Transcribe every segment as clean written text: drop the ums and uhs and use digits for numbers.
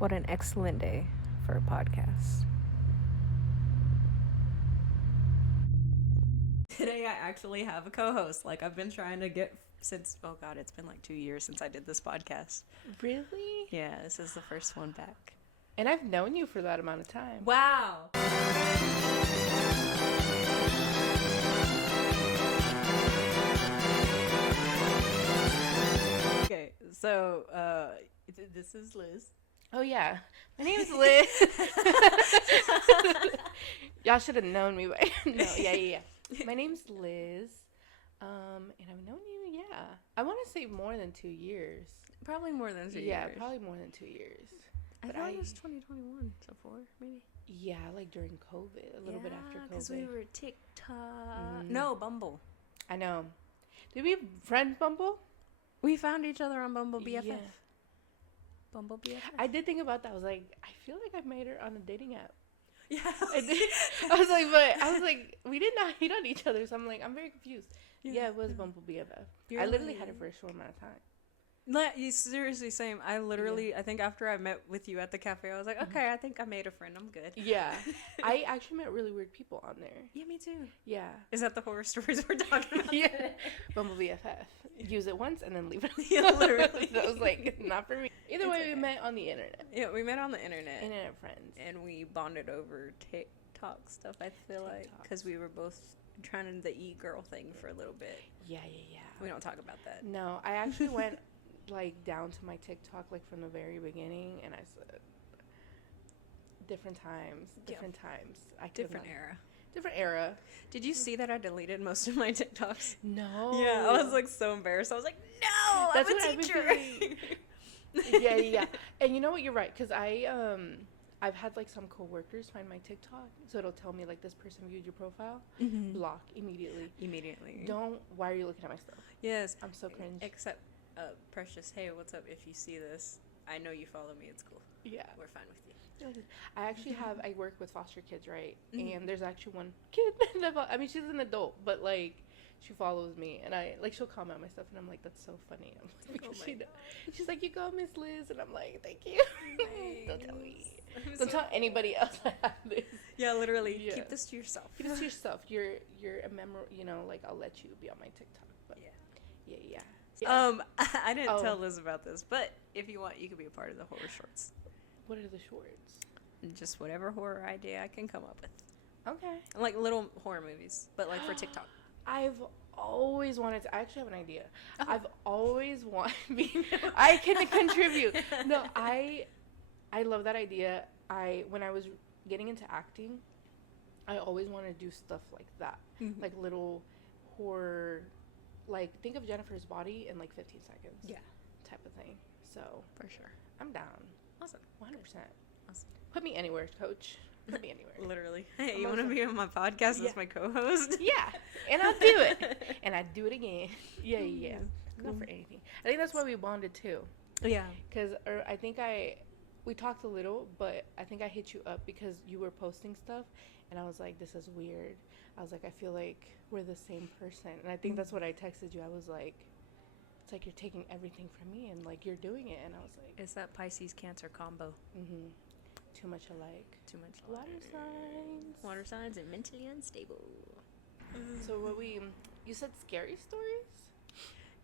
What an excellent day for a podcast. Today I actually have a co-host. Like I've been trying to get since, oh God, it's been like 2 years since I did this podcast. Really? Yeah, this is the first one back. And I've known you for that amount of time. Wow. Okay, so this is Liz. Oh, yeah. My name is Liz. Y'all should have known me. No, yeah. My name's Liz. And I've known you, yeah. I want to say more than 2 years. Probably more than 2 years. Yeah, probably more than 2 years. I thought it was 2021, so 4, maybe. Yeah, like during COVID, a little bit after COVID. Because we were TikTok. No, Bumble. I know. Did we have friends Bumble? We found each other on Bumble BFF. Yeah. Bumble BFF. I did think about that. I was like, I feel like I made her on a dating app. Yeah. I did. I was like, we did not hit on each other. So I'm like, I'm very confused. Yeah, it was Bumble BFF. I literally had it for a short amount of time. You seriously, same. I literally, I think after I met with you at the cafe, I was like, okay, I think I made a friend. I'm good. Yeah. I actually met really weird people on there. Yeah, me too. Yeah. Is that the horror stories we're talking about? Yeah. Bumble BFF. Use it once and then leave it. Yeah, literally. That was like, not for me. Either way, we met on the internet. Yeah, we met on the internet. Internet friends. And we bonded over TikTok stuff, I feel like. Because we were both trying to the e-girl thing for a little bit. Yeah. We don't talk about that. No, I actually went like down to my TikTok like from the very beginning, and I said different times. Different era. Did you see that I deleted most of my TikToks? No. Yeah, I was like so embarrassed. I was like, no, That's I'm what a I've been teacher. feeling. Yeah. And you know what? You're right, because I've had like some coworkers find my TikTok, so it'll tell me like this person viewed your profile. Mm-hmm. Block immediately. Why are you looking at my stuff? Yes. I'm so cringe. Except, Precious, hey, what's up? If you see this, I know you follow me. It's cool. Yeah. We're fine with you. I actually I work with foster kids, right? Mm-hmm. And there's actually one kid I mean, she's an adult, but like she follows me, and she'll comment on my stuff, and I'm like, that's so funny. I'm like, because she's like, you go, Miss Liz, and I'm like, thank you. Don't tell me. Don't tell anybody else I have this. Yeah, literally. Yeah. Keep this to yourself. Keep this to yourself. You're a member. You know, like I'll let you be on my TikTok. But yeah. I didn't tell Liz about this, but if you want, you could be a part of the horror shorts. What are the shorts? Just whatever horror idea I can come up with. Okay. Like little horror movies, but like for TikTok. I've always wanted to. I actually have an idea. I've always wanted. I can contribute. No, I love that idea. When I was getting into acting, I always wanted to do stuff like that, like little horror. Like think of Jennifer's Body in like 15 seconds. Yeah. Type of thing. So for sure, I'm down. Awesome. 100%. Awesome. Put me anywhere, coach. Put me anywhere. Literally. Hey, you want to be on my podcast as my co-host? Yeah, and I'll do it. And I'd do it again. Yeah. Cool. Not for anything. I think that's why we bonded too. Yeah. Because I think we talked a little, but I think I hit you up because you were posting stuff, and I was like, this is weird. I was like, I feel like we're the same person. And I think that's what I texted you. I was like, it's like you're taking everything from me and like you're doing it. And I was like, it's that Pisces Cancer combo. Too much alike. Too much Water signs and mentally unstable. So you said scary stories?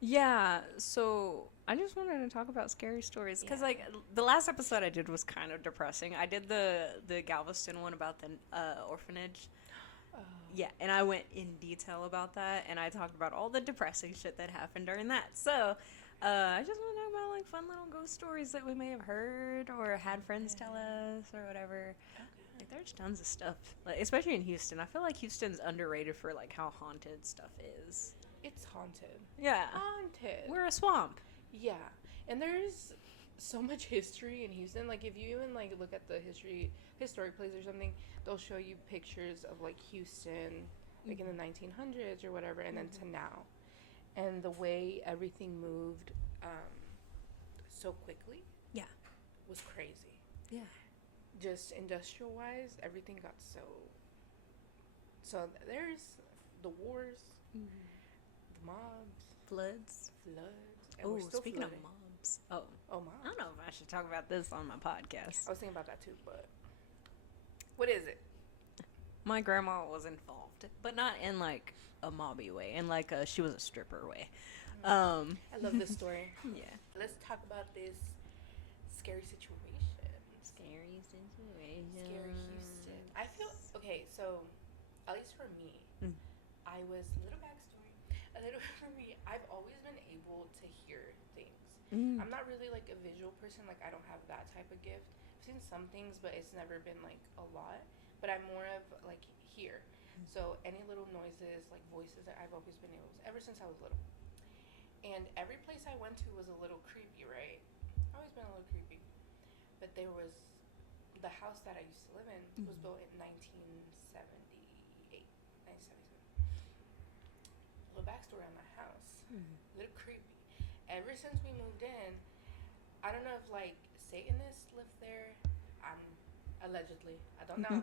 Yeah, so I just wanted to talk about scary stories because like the last episode I did was kind of depressing. I did the Galveston one about the orphanage. Yeah, and I went in detail about that, and I talked about all the depressing shit that happened during that. So I just want to talk about like fun little ghost stories that we may have heard or had friends tell us or whatever. Like there's tons of stuff, like, especially in Houston. I feel like Houston's underrated for like how haunted stuff is. It's haunted. Yeah. Haunted. We're a swamp. Yeah. And there's so much history in Houston. Like, if you even, like, look at the historic places or something, they'll show you pictures of, like, Houston, like, in the 1900s or whatever, and then to now. And the way everything moved so quickly was crazy. Yeah. Just industrial-wise, everything got so... So there's the wars, the mobs, Floods. and we're still speaking flooding. of mobs. moms. Oh, Mom. I don't know if I should talk about this on my podcast. I was thinking about that too, but what is it? My grandma was involved, but not in like a mobby way, in like she was a stripper way. I love this story. Yeah. Let's talk about this scary situation. Scary situation. Scary Houston. I feel okay. So, at least for me, I was a little backstory. A little for me, I've always been able to hear things. I'm not really like a visual person. Like I don't have that type of gift. I've seen some things, but it's never been like a lot. But I'm more of like hear. So any little noises, like voices, that I've always been able to, ever since I was little. And every place I went to was a little creepy, right? Always been a little creepy. But there was the house that I used to live in was built in 1978, 1977. A little backstory on that house. A little creepy. Ever since we moved in, I don't know if like Satanists live there. Allegedly, I don't know.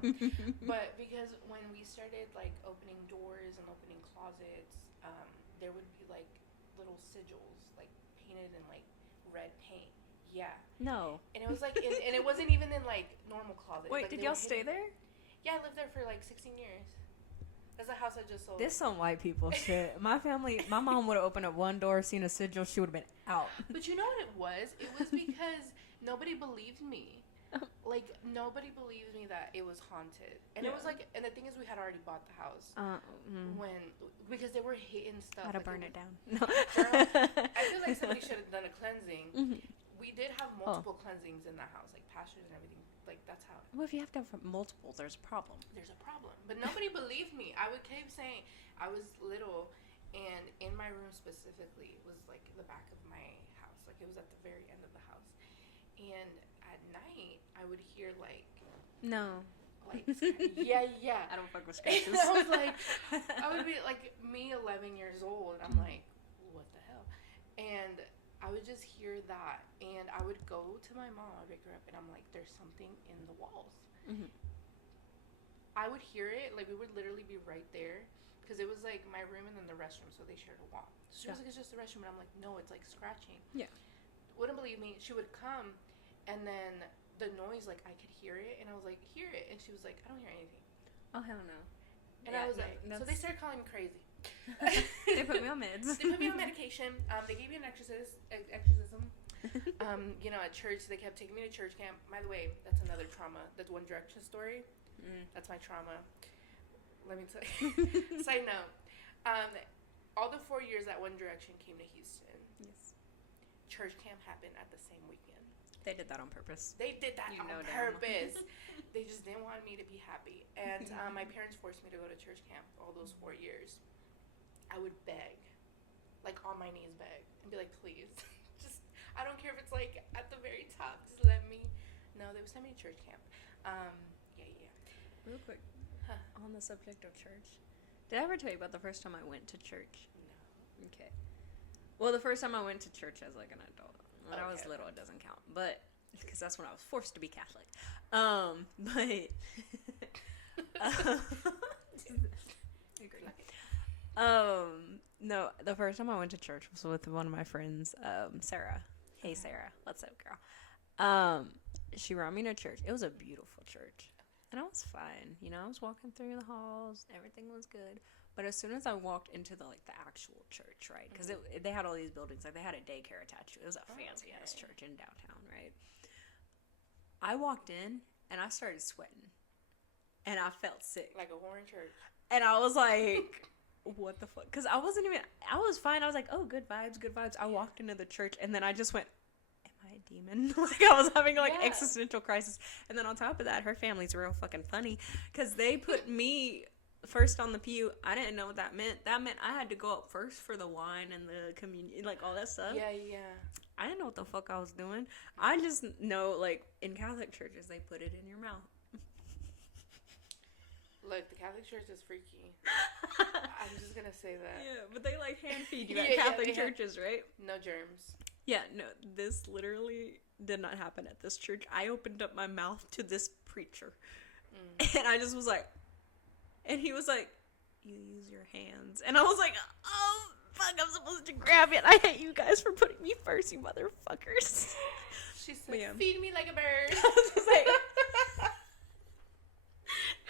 But because when we started like opening doors and opening closets, there would be like little sigils like painted in like red paint. Yeah. No. And it was like, and it wasn't even in like normal closets. Wait, like, did they y'all were stay hidden. there? Yeah, I lived there for like 16 years. That's a house I just sold. This some white people shit. My family, my mom would have opened up one door, seen a sigil, she would have been out. But you know what it was? It was because nobody believed me. Like, nobody believed me that it was haunted. And it was like, and the thing is, we had already bought the house. Because they were hitting stuff. Gotta like burn it down. No. Girl, I feel like somebody should have done a cleansing. We did have multiple cleansings in the house, like pastures and everything. Like, that's how. Well, if you have to have multiple, there's a problem. There's a problem. But nobody believed me. I would keep saying, I was little, and in my room specifically was like the back of my house. Like, it was at the very end of the house. And at night, I would hear like No. Like yeah. I don't fuck with scratches. I was like, I would be like me, 11 years old, and I'm like, what the hell? And I would just hear that, and I would go to my mom. I'd wake her up, and I'm like, there's something in the walls. I would hear it, like we would literally be right there, because it was like my room and then the restroom, so they shared a wall. So she was like, it's just the restroom, and I'm like, no, it's like scratching. Yeah. Wouldn't believe me. She would come, and then the noise, like I could hear it, and I was like, hear it, and she was like, I don't hear anything. Oh hell no. And I was like, so they started calling me crazy. They put me on meds. They put me on medication. They gave me an exorcism. You know, at church, they kept taking me to church camp. By the way, that's another trauma. That's One Direction story. That's my trauma. Let me tell you. Side note. All the 4 years that One Direction came to Houston. Yes. Church camp happened at the same weekend. They did that on purpose. They did that on purpose. They just didn't want me to be happy. And my parents forced me to go to church camp all those 4 years. I would beg, like on my knees beg, and be like, please, just, I don't care if it's like at the very top, just let me. No, they would send me to church camp. Yeah. Real quick, on the subject of church, did I ever tell you about the first time I went to church? No. Okay. Well, the first time I went to church as like an adult. When I was little, it doesn't count, but because that's when I was forced to be Catholic. No, the first time I went to church was with one of my friends, Sarah. Hey, Sarah, what's up, girl? She brought me to church. It was a beautiful church, and I was fine. You know, I was walking through the halls, everything was good. But as soon as I walked into the actual church, right? Because they had all these buildings, like they had a daycare attached to it. It was a fancy ass church in downtown, right? I walked in and I started sweating, and I felt sick, like a whore in church. And I was like, "What the fuck?" Because I was fine. I was like, "Oh, good vibes, good vibes." I walked into the church, and then I just went, "Am I a demon?" Like I was having existential crisis. And then on top of that, her family's real fucking funny because they put me first on the pew. I didn't know what that meant. That meant I had to go up first for the wine and the communion, like all that stuff. Yeah. I didn't know what the fuck I was doing. I just know, like, in Catholic churches, they put it in your mouth. Look, the Catholic Church is freaky. I'm just gonna say that. Yeah, but they, like, hand feed you at Catholic churches, right? No germs. Yeah, no, this literally did not happen at this church. I opened up my mouth to this preacher, and I just was like, and he was like, you use your hands. And I was like, oh, fuck? I'm supposed to grab it. I hate you guys for putting me first, you motherfuckers. She said, feed me like a bird. I was like,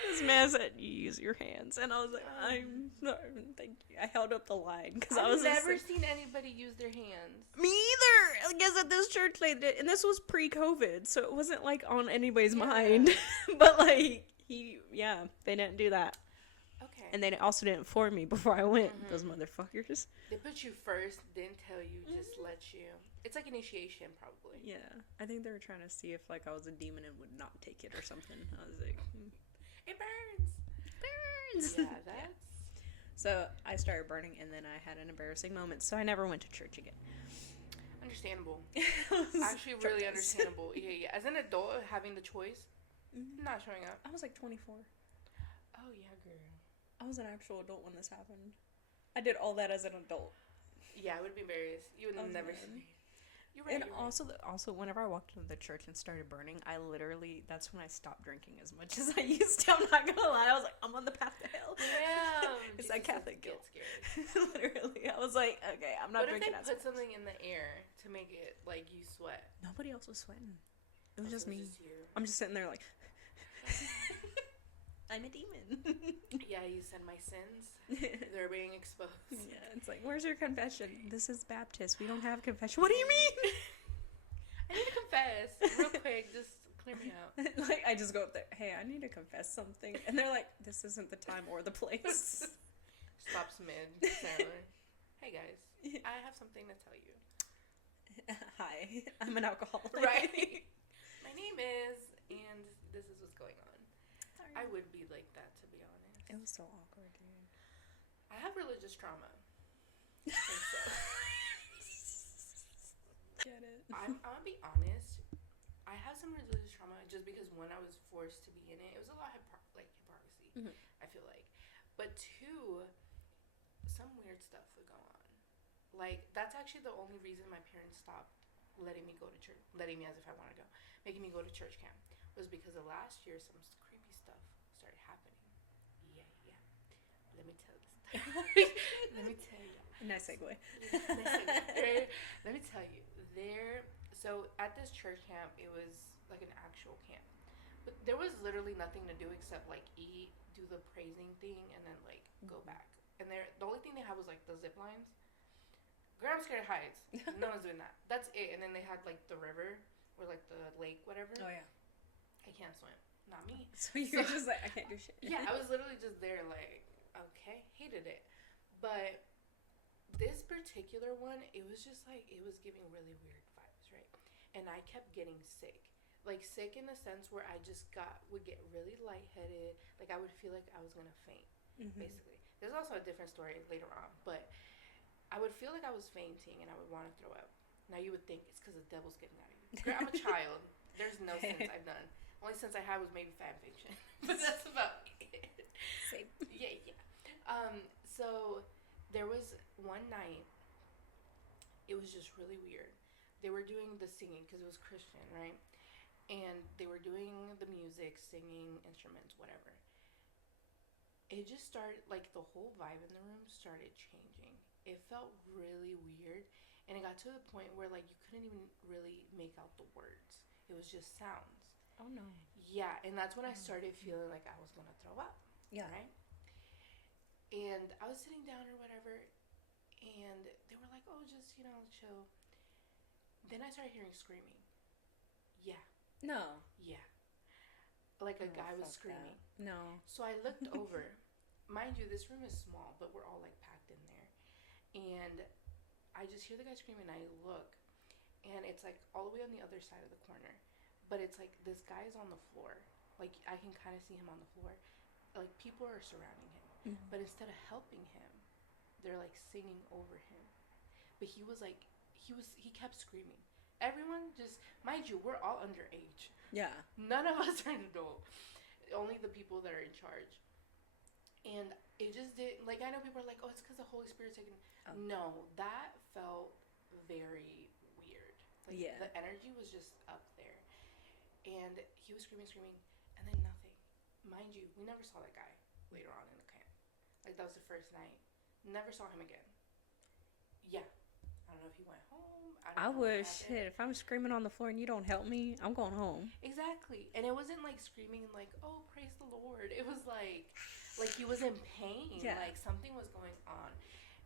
this man said, you use your hands. And I was like, I'm sorry, thank you. I held up the line because I was never seen anybody use their hands. Me either. I guess at this church they did. And this was pre-COVID, so it wasn't like on anybody's mind. But like, they didn't do that. Okay. And they also didn't inform me before I went. Those motherfuckers. They put you first, didn't tell you, just let you. It's like initiation, probably. Yeah. I think they were trying to see if like I was a demon and would not take it or something. I was like, it burns. Yeah, that's... So I started burning, and then I had an embarrassing moment, so I never went to church again. Understandable. Actually, really understandable. Yeah. As an adult, having the choice, not showing up. I was like 24. Oh, yeah, girl. I was an actual adult when this happened. I did all that as an adult. Yeah, I would be embarrassed. You would never see me. You're right. And also, whenever I walked into the church and started burning, that's when I stopped drinking as much as I used to. I'm not gonna lie. I was like, I'm on the path to hell. Damn. It's that Catholic guilt. Scared. Literally. I was like, okay, I'm not drinking as much. What if they put something in the air to make it, like, you sweat? Nobody else was sweating. It was just me. Just you. I'm just sitting there like, I'm a demon. Yeah, you said my sins. They're being exposed. Yeah, it's like, where's your confession? This is Baptist. We don't have confession. What do you mean? I need to confess real quick. Just clear me out. Like, I just go up there. Hey, I need to confess something, and they're like, this isn't the time or the place. Stops mid. Silent. Hey guys, I have something to tell you. Hi, I'm an alcoholic. Right. My name is, and this is what's going on. Sorry. I would be like that, to be honest. It was so awkward, dude. I have religious trauma. And so, get it. I'm gonna be honest. I have some religious trauma just because one, I was forced to be in it. It was a lot of hypocrisy. I feel like, but two, some weird stuff would go on. Like, that's actually the only reason my parents stopped letting me go to church, letting me as if I want to go, making me go to church camp, was because of last year some creepy stuff started happening. Yeah. Let me tell this. Let me tell you. Nice segue. Let me tell you. So at this church camp, it was like an actual camp. But there was literally nothing to do except like eat, do the praising thing, and then like go back. And the only thing they had was like the zip lines. Girl, I'm scared of heights. No one's doing that. That's it. And then they had like the river or like the lake, whatever. Oh yeah. I can't swim. Not me. So you're just like, I can't do shit. Yeah, I was literally just there like, okay, hated it. But this particular one, it was just like, it was giving really weird vibes, right? And I kept getting sick. Like, sick in the sense where I just would get really lightheaded. Like, I would feel like I was going to faint, basically. There's also a different story later on, but I would feel like I was fainting and I would want to throw up. Now, you would think it's because the devil's getting out of you. Girl, I'm a child. There's no sins I've done. Only sense I had was maybe fan fiction. But that's about it. Same. Yeah. So there was one night, it was just really weird. They were doing the singing because it was Christian, right? And they were doing the music, singing, instruments, whatever. It just started, like, the whole vibe in the room started changing. It felt really weird. And it got to the point where, like, you couldn't even really make out the words. It was just sounds. Oh, no. Yeah, and that's when I started feeling like I was going to throw up. Yeah. Right? And I was sitting down or whatever, and they were like, oh, just, chill. Then I started hearing screaming. Yeah. No. Yeah. Like a guy was screaming. That. No. So I looked over. Mind you, this room is small, but we're all, like, packed in there. And I just hear the guy screaming, and I look, and it's, like, all the way on the other side of the corner. But it's, like, this guy is on the floor. Like, I can kind of see him on the floor. Like, people are surrounding him. But instead of helping him, they're, like, singing over him. But he was, like, he kept screaming. Everyone just, mind you, we're all underage. Yeah. None of us are an adult. Only the people that are in charge. And it just did, like, I know people are like, oh, it's because the Holy Spirit's taking. Oh. No, that felt very weird. Like, yeah. The energy was just up there. And he was screaming, and then nothing. Mind you, we never saw that guy later on in the camp. Like, that was the first night. Never saw him again. yeah, I don't know if he went home. I I don't know what wish, happened. shit, if I'm screaming on the floor and you don't help me, I'm going home. Exactly. And it wasn't like screaming like, "Oh, praise the Lord." It was like he was in pain, Yeah. like something was going on.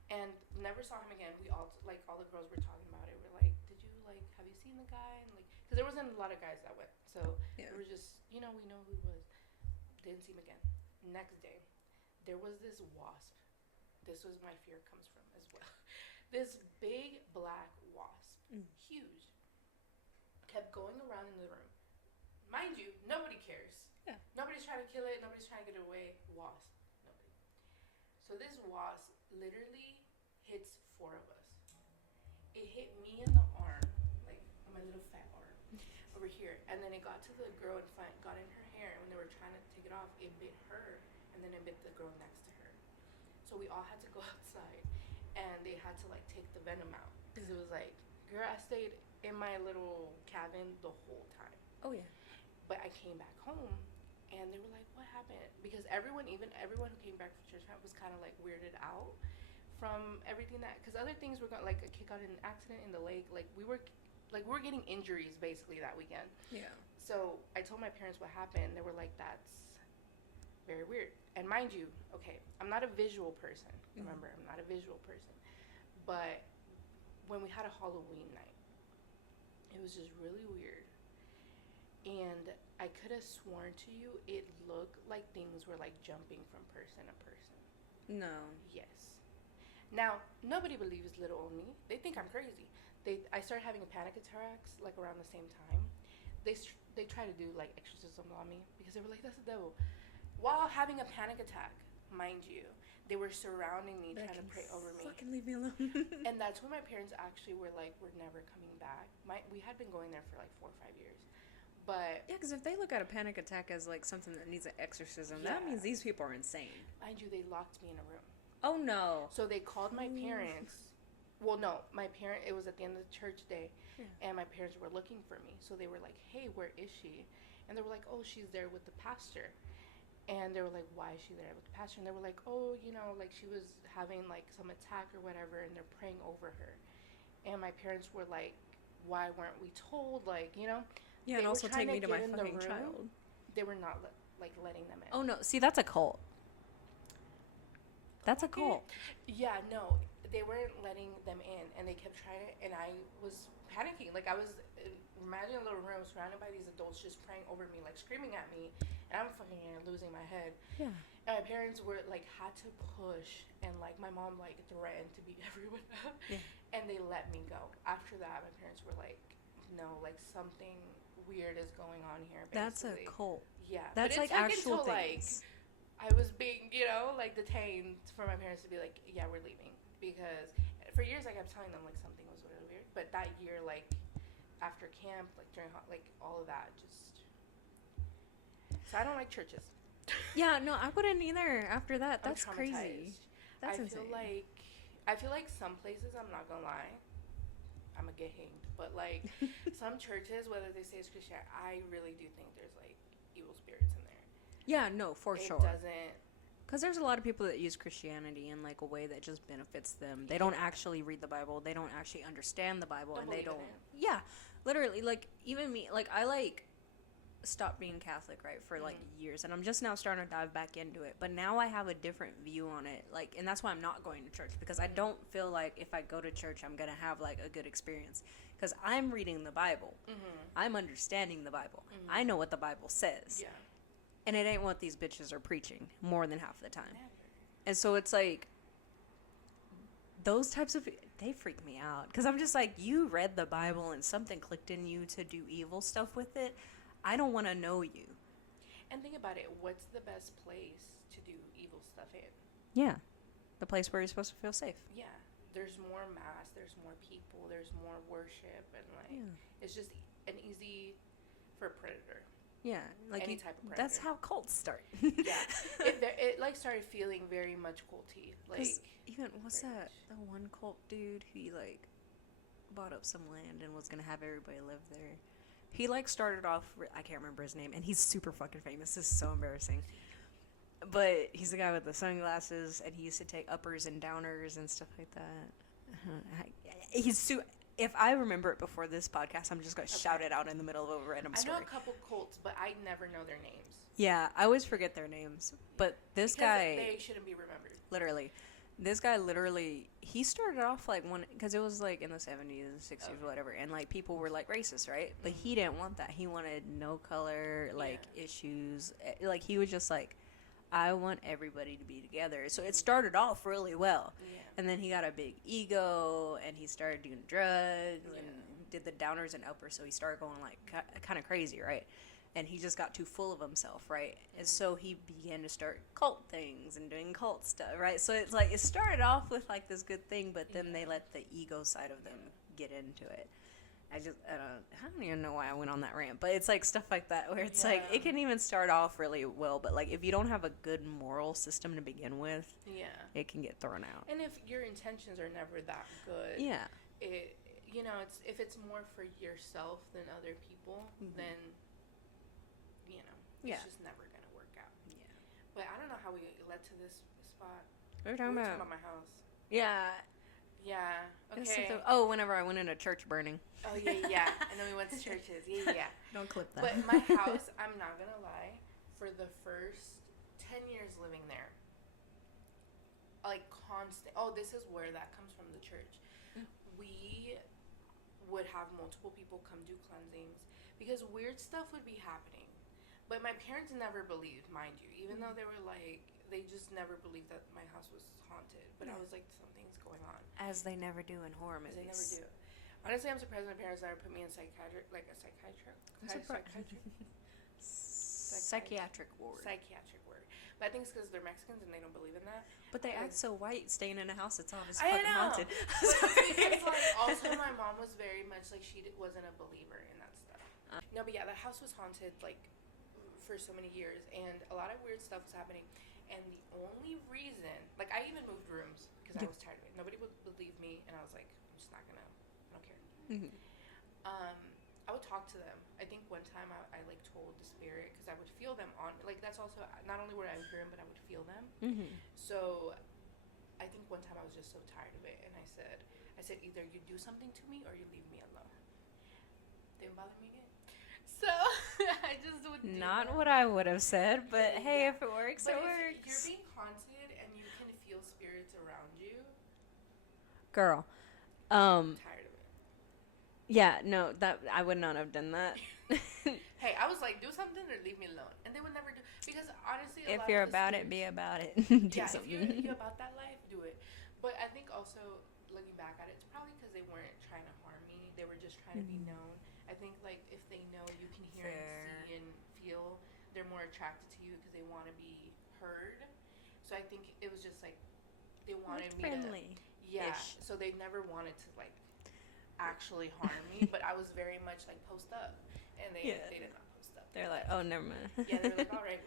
And never saw him again. We all like all the girls were talking about it. We're like, "Did you like have you seen the guy?" And like cuz there wasn't a lot of guys that went. So, Yeah. we were just, we know who he was. Didn't see him again. Next day, there was this wasp. This was my fear comes from as well. This big black wasp, huge, kept going around in the room. Mind you, nobody cares. Yeah. Nobody's trying to kill it. Nobody's trying to get it away. Wasp. Nobody. So this wasp literally hits four of us. It hit me in the arm, like my little fat arm, over here. And then it got to the girl and got in her hair. And when they were trying to take it off, it bit her. And then it bit the girl next to her. So we all had to go outside. And they had to like take the venom out. Because it was like, girl, I stayed in my little cabin the whole time. Oh, yeah. But I came back home, and they were like, "What happened?" Because everyone who came back from church camp was kind of like weirded out from everything that. Because other things were like a kid got in an accident in the lake. Like we were getting injuries basically that weekend. Yeah. So I told my parents what happened. They were like, "That's very weird." And mind you, okay, I'm not a visual person. Remember, I'm not a visual person. But when we had a Halloween night, it was just really weird. And I could have sworn to you it looked like things were like jumping from person to person. No. Yes. Now, nobody believes little old me. They think I'm crazy. I started having a panic attacks like around the same time. They try to do like exorcisms on me because they were like, "That's the devil." While having a panic attack, mind you, they were surrounding me trying to pray over me. Fucking leave me alone. And that's when my parents actually were like, "We're never coming back." We had been going there for like 4 or 5 years. But yeah, because if they look at a panic attack as like something that needs an exorcism, that Yeah. means these people are insane. mind you, they locked me in a room. Oh no. So they called my parents. Well, no, it was at the end of the church day, and my parents were looking for me. So they were like, "Hey, where is she?" And they were like, "Oh, she's there with the pastor." And they were like, "Why is she there with the pastor?" And they were like, "Oh, like she was having like some attack or whatever, and they're praying over her." And my parents were like, "Why weren't we told?" Like, Yeah, they and were also trying take me to to my get in the fucking room. child. They were not letting them in. Oh no, see, that's a cult. That's a cult. Yeah, no, they weren't letting them in, and they kept trying to, and I was panicking. Like, I was, imagine a little room surrounded by these adults just praying over me, like, screaming at me, and I'm fucking losing my head. Yeah. And my parents were, like, had to push, and, like, my mom, like, threatened to beat everyone up, and they let me go. After that, my parents were like, "No, like, something weird is going on here, basically." That's a cult. Yeah. That's but like actual until, things. Like, I was being, like, detained for my parents to be like, "Yeah, we're leaving." Because for years I kept telling them, like, something was really weird. But that year, like, after camp, like, during, like, all of that, just... So I don't like churches. Yeah, no, I wouldn't either after that. That's I'm crazy. traumatized. That's I insane. feel like some places, I'm not gonna lie, I'm gonna get hanged. But, like, some churches, whether they say it's Christian, I really do think there's, like, evil spirits in there. Yeah, no, for sure. It doesn't... Because there's a lot of people that use Christianity in, like, a way that just benefits them. They don't actually read the Bible. They don't actually understand the Bible. And they don't... Yeah, literally. Like, even me, like, I, like, stopped being Catholic, right, for, like, years. And I'm just now starting to dive back into it. But now I have a different view on it. Like, and that's why I'm not going to church. Because I don't feel like if I go to church, I'm going to have, like, a good experience. Because I'm reading the Bible. I'm understanding the Bible. I know what the Bible says. Yeah. And it ain't what these bitches are preaching more than half the time. Never. And so it's like, those types of, they freak me out. Because I'm just like, you read the Bible and something clicked in you to do evil stuff with it. I don't want to know you. And think about it. What's the best place to do evil stuff in? Yeah. The place where you're supposed to feel safe. Yeah. There's more mass. There's more people. There's more worship. And, like, it's just an easy for a predator. Yeah, like any type of predator. That's how cults start. Yeah, it like started feeling very much culty. Like, even what's that? The one cult dude who like bought up some land and was gonna have everybody live there. He like started off. I can't remember his name, and he's super fucking famous. This is so embarrassing. But he's the guy with the sunglasses, and he used to take uppers and downers and stuff like that. If I remember it before this podcast, I'm just going to shout it out in the middle of a random story. I know a couple cults, but I never know their names. Yeah, I always forget their names. But this guy... they shouldn't be remembered. Literally. This guy literally... He started off like one... Because it was like in the 70s, 60s, whatever. And like people were like racist, right? But he didn't want that. He wanted no color, like issues. Like he was just like, I want everybody to be together. So it started off really well. Yeah. And then he got a big ego and he started doing drugs and did the downers and uppers. So he started going like kind of crazy, right? And he just got too full of himself, right? And so he began to start cult things and doing cult stuff, right? So it's like it started off with like this good thing, but then they let the ego side of them get into it. I don't even know why I went on that rant, but it's like stuff like that where it's like it can even start off really well, but like if you don't have a good moral system to begin with, it can get thrown out. And if your intentions are never that good, it it's if it's more for yourself than other people, then it's just never gonna work out. Yeah. But I don't know how we led to this spot. We were talking about my house. Yeah. Yeah. Okay. Whenever I went in a church burning. Oh yeah. And then we went to churches. Yeah. Don't clip that. But my house, I'm not gonna lie, for the first 10 years living there, like constant. Oh, this is where that comes from, the church. We would have multiple people come do cleansings because weird stuff would be happening. But my parents never believed, mind you, even though they were like, they just never believed that my house was haunted. But I was like, something's going on. As they never do in horror movies. They never do. Honestly, I'm surprised my parents never put me in psychiatric ward. Psychiatric ward. But I think it's because they're Mexicans and they don't believe in that. But they act so white staying in a house that's obviously fucking haunted. But because, like, also my mom was very much like, she wasn't a believer in that stuff. No, but yeah, the house was haunted, like, for so many years, and a lot of weird stuff was happening, and the only reason, like, I even moved rooms because I was tired of it. Nobody would believe me, and I was like, I'm just not gonna, I don't care. I would talk to them. I think one time I like told the spirit, because I would feel them on, like, that's also, not only would I hear them, but I would feel them. So I think one time I was just so tired of it, and I said either you do something to me or you leave me alone. Didn't bother me again. So I just would do Not that. What I would have said, but hey, if it works, but it if works. you're being haunted and you can feel spirits around you, Girl, I'm tired of it. Yeah, no, that I would not have done that. Hey, I was like, do something or leave me alone, and they would never do, because honestly, if you're about it, be about it. Do something. If you're about that life, do it. But I think also looking back at it, it's probably because they weren't trying to harm me; they were just trying to be known. I think, like, if they know you can hear and see and feel, they're more attracted to you because they want to be heard. So I think it was just, like, they wanted me friendly. Yeah, so they never wanted to, like, actually harm me, but I was very much, like, post up, and they did not post up. They're like, oh, never mind. Yeah, they were like, all right,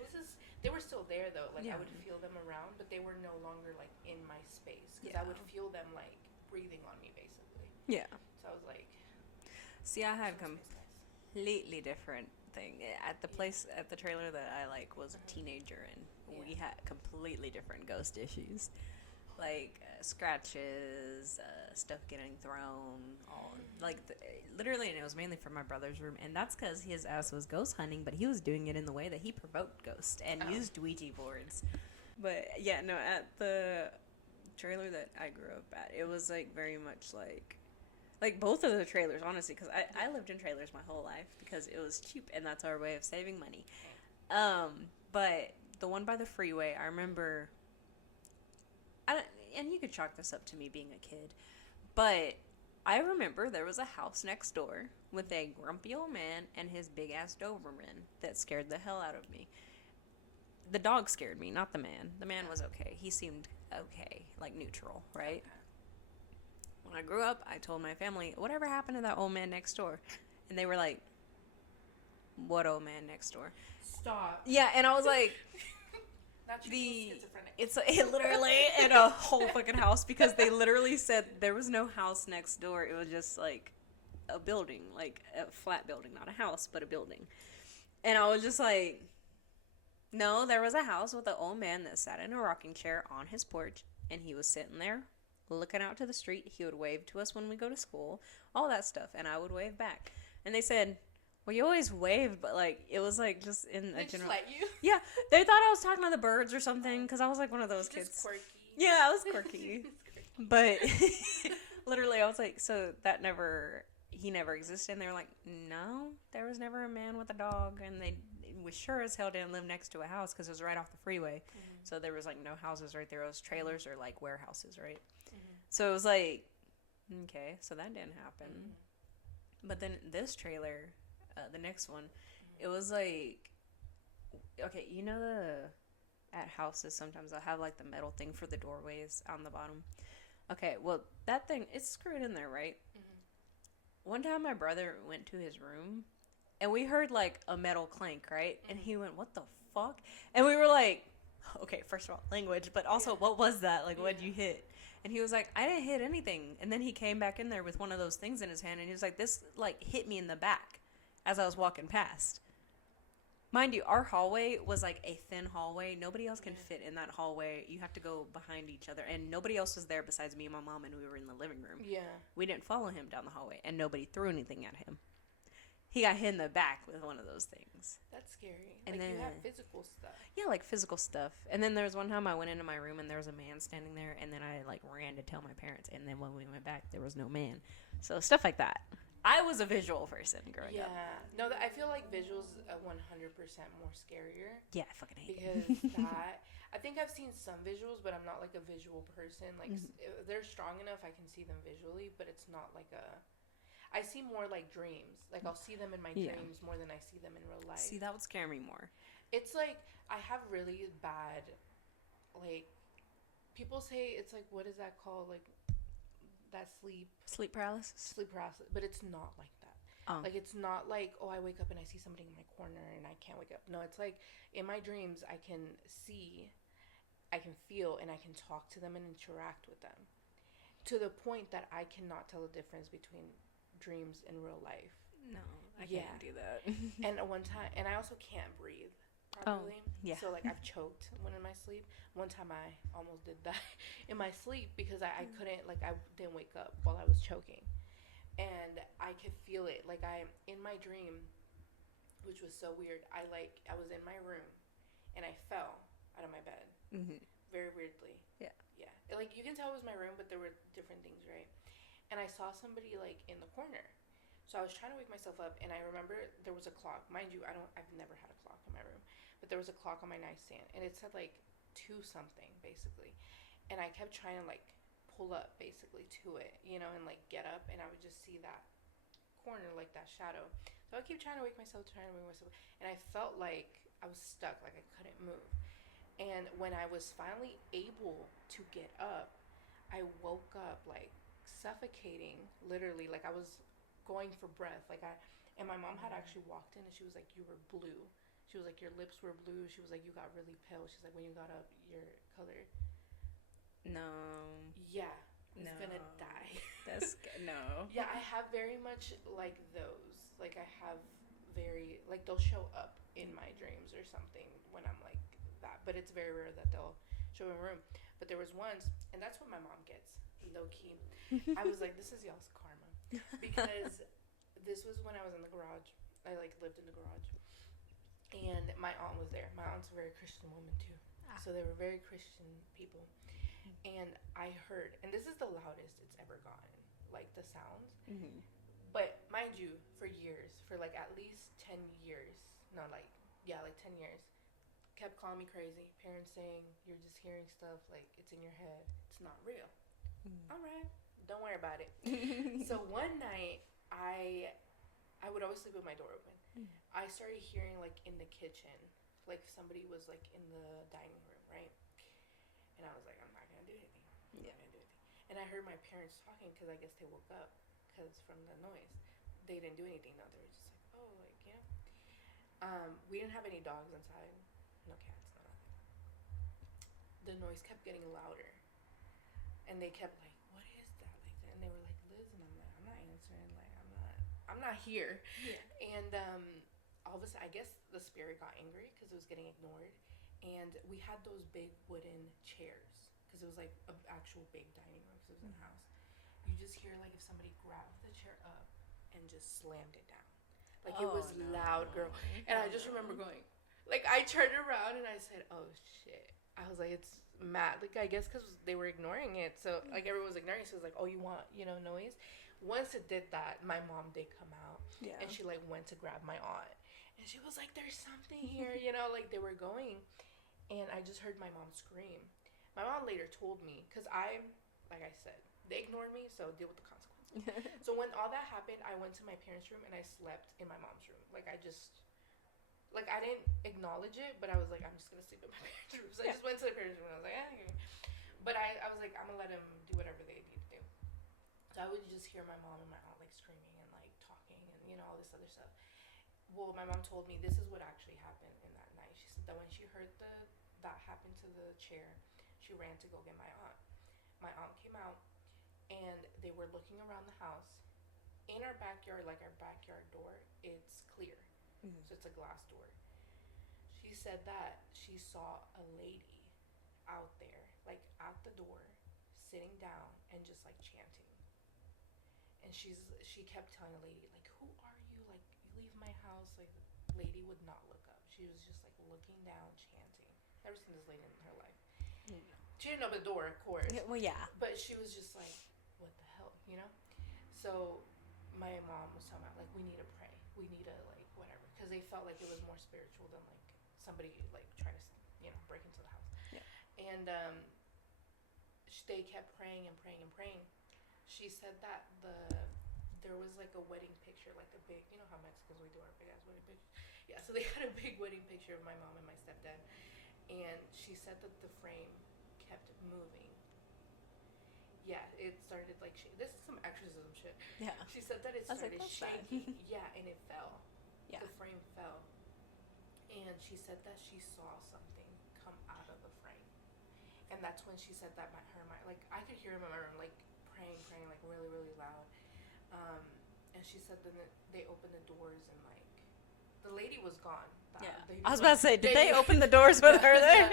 they were still there, though. Like, I would feel them around, but they were no longer, like, in my space, because I would feel them, like, breathing on me, basically. Yeah. So I was like... See, I had completely different thing. At the place, at the trailer that I like was a teenager, and we had completely different ghost issues. Like, scratches, stuff getting thrown, all, like, literally, and it was mainly from my brother's room, and that's because his ass was ghost hunting, but he was doing it in the way that he provoked ghosts, and used Ouija boards. But, yeah, no, at the trailer that I grew up at, it was, like, very much, like both of the trailers, honestly, because I lived in trailers my whole life because it was cheap, and that's our way of saving money. But the one by the freeway, I remember, and you could chalk this up to me being a kid, but I remember there was a house next door with a grumpy old man and his big-ass Doberman that scared the hell out of me. The dog scared me, not the man. The man was okay. He seemed okay, like neutral, right? Okay. When I grew up, I told my family, whatever happened to that old man next door? And they were like, what old man next door? Stop. Yeah, and I was like, it's literally in a whole fucking house, because they literally said there was no house next door. It was just like a building, like a flat building, not a house, but a building. And I was just like, no, there was a house with an old man that sat in a rocking chair on his porch, and he was sitting there looking out to the street. He would wave to us when we go to school, all that stuff, and I would wave back. And they said, well, you always waved, but, like, it was, like, just in a general... Just let you? Yeah, they thought I was talking to the birds or something, because I was, like, one of those kids. Just quirky. Yeah, I was quirky. But, literally, I was like, so that never... He never existed, and they were like, no, there was never a man with a dog, and we sure as hell didn't live next to a house, because it was right off the freeway, so there was, like, no houses right there. It was trailers or, like, warehouses, right? So it was like, okay, so that didn't happen. But then this trailer, the next one, it was like, okay, you know at houses sometimes they'll have, like, the metal thing for the doorways on the bottom. Okay, well, that thing, it's screwed in there, right? One time my brother went to his room, and we heard, like, a metal clank, right? And he went, what the fuck? And we were like, okay, first of all, language, but also, what was that? Like, what'd you hit? And he was like, I didn't hit anything. And then he came back in there with one of those things in his hand, and he was like, this, like, hit me in the back as I was walking past. Mind you, our hallway was, like, a thin hallway. Nobody else can fit in that hallway. You have to go behind each other. And nobody else was there besides me and my mom, and we were in the living room. Yeah. We didn't follow him down the hallway, and nobody threw anything at him. He got hit in the back with one of those things. That's scary. And like, then, you have physical stuff. Yeah, like, physical stuff. And then there was one time I went into my room, and there was a man standing there, and then I, like, ran to tell my parents. And then when we went back, there was no man. So stuff like that. I was a visual person growing up. Yeah. No, I feel like visuals are 100% more scarier. Yeah, I fucking hate because that... I think I've seen some visuals, but I'm not, like, a visual person. Like, if they're strong enough, I can see them visually, but it's not, like, a... I see more, like, dreams. Like, I'll see them in my dreams more than I see them in real life. See, that would scare me more. It's, like, I have really bad, like... People say it's, like, what is that called? Like... that sleep paralysis, but it's not like that. Like, it's not like, oh, I wake up and I see somebody in my corner and I can't wake up. No, it's like in my dreams I can see, I can feel, and I can talk to them and interact with them to the point that I cannot tell the difference between dreams and real life. No, I can't do that. And one time, and I also can't breathe properly. So, like, I've choked when in my sleep. One time I almost did that in my sleep because I couldn't, like, I didn't wake up while I was choking. And I could feel it. Like, in my dream, which was so weird, I was in my room and I fell out of my bed. Very weirdly. Yeah. Like, you can tell it was my room, but there were different things, right? And I saw somebody, like, in the corner. So I was trying to wake myself up, and I remember there was a clock. Mind you, I've never had a clock in my room, but there was a clock on my nightstand, and it said, like, 2 something, basically. And I kept trying to, like, pull up, basically, to it, you know, and, like, get up, and I would just see that corner, like, that shadow. So I keep trying to wake myself, and I felt like I was stuck, like I couldn't move. And when I was finally able to get up, I woke up, like, suffocating, literally, like I was going for breath, and my mom had actually walked in, and she was like, you were blue. She was like, your lips were blue. She was like, you got really pale. She's like, when you got up, your color. No. Yeah. I was gonna die. That's no. Yeah, I have very much like those. Like, I have very, like, they'll show up in my dreams or something when I'm like that. But it's very rare that they'll show in a room. But there was once, and that's what my mom gets, low key. I was like, this is y'all's karma. Because this was when I was in the garage. I, like, lived in the garage. And my aunt was there. My aunt's a very Christian woman, too. So they were very Christian people. And I heard, and this is the loudest it's ever gotten, like, the sounds. But mind you, for years, for, like, at least 10 years, no, like, yeah, like 10 years, kept calling me crazy. Parents saying, you're just hearing stuff, like, it's in your head. It's not real. All right. Don't worry about it. So one night, I would always sleep with my door open. I started hearing, like, in the kitchen, like, somebody was, like, in the dining room, right? And I was like, I'm not going to do anything. And I heard my parents talking because I guess they woke up because from the noise. They didn't do anything, though. They were just like, oh, like, you know. We didn't have any dogs inside. No cats, no nothing. The noise kept getting louder. And they kept, like, what is that? Like, and they were like, Liz, and I'm like, I'm not answering. Like, I'm not here. Yeah. And all of a sudden, I guess the spirit got angry because it was getting ignored. And we had those big wooden chairs because it was like an actual big dining room because it was in a house. You just hear like if somebody grabbed the chair up and just slammed it down. Like it was loud, girl. And I just remember going, like I turned around and I said, "Oh shit." I was like, "It's mad." Like I guess because they were ignoring it, so like everyone was ignoring it. So it was like, "Oh, you want noise?" Once it did that, my mom did come out, and she like went to grab my aunt, and she was like, "There's something here," like they were going, and I just heard my mom scream. My mom later told me because like I said, they ignored me, so deal with the consequences. So when all that happened, I went to my parents' room and I slept in my mom's room. Like I didn't acknowledge it, but I was like, I'm just gonna sleep in my parents' room. So I just went to the parents' room and I was like, okay. But I was like, I'm gonna let them do whatever they need to do. So I would just hear my mom and my aunt like screaming and like talking and all this other stuff. Well, my mom told me this is what actually happened in that night. She said that when she heard that happened to the chair, she ran to go get my aunt. My aunt came out and they were looking around the house. In our backyard, like our backyard door, it's clear. Mm-hmm. So it's a glass door. She said that she saw a lady out there, like at the door, sitting down and just like chanting. And she kept telling the lady, like, "Who are you? Like, you leave my house." Like, the lady would not look up. She was just like looking down, chanting. Never seen this lady in her life. Mm-hmm. She didn't open the door, of course. Yeah, well, yeah. But she was just like, what the hell, So my mom was telling me, like, we need to pray. We need to, like, whatever. Because they felt like it was more spiritual than, like, somebody, like, trying to, break into the house. Yeah. And they kept praying and praying and praying. She said that there was, like, a wedding picture, like a big, how Mexicans, we do our big-ass wedding picture? Yeah, so they had a big wedding picture of my mom and my stepdad. And she said that the frame kept moving. Yeah, it started like shaking. This is some exorcism shit. Yeah. She said that it started shaking. Yeah, and it fell. Yeah. The frame fell. And she said that she saw something come out of the frame. And that's when she said that like I could hear him in my room like praying like really, really loud. And she said that they opened the doors and like the lady was gone. I was about to say, did they open the doors with her there?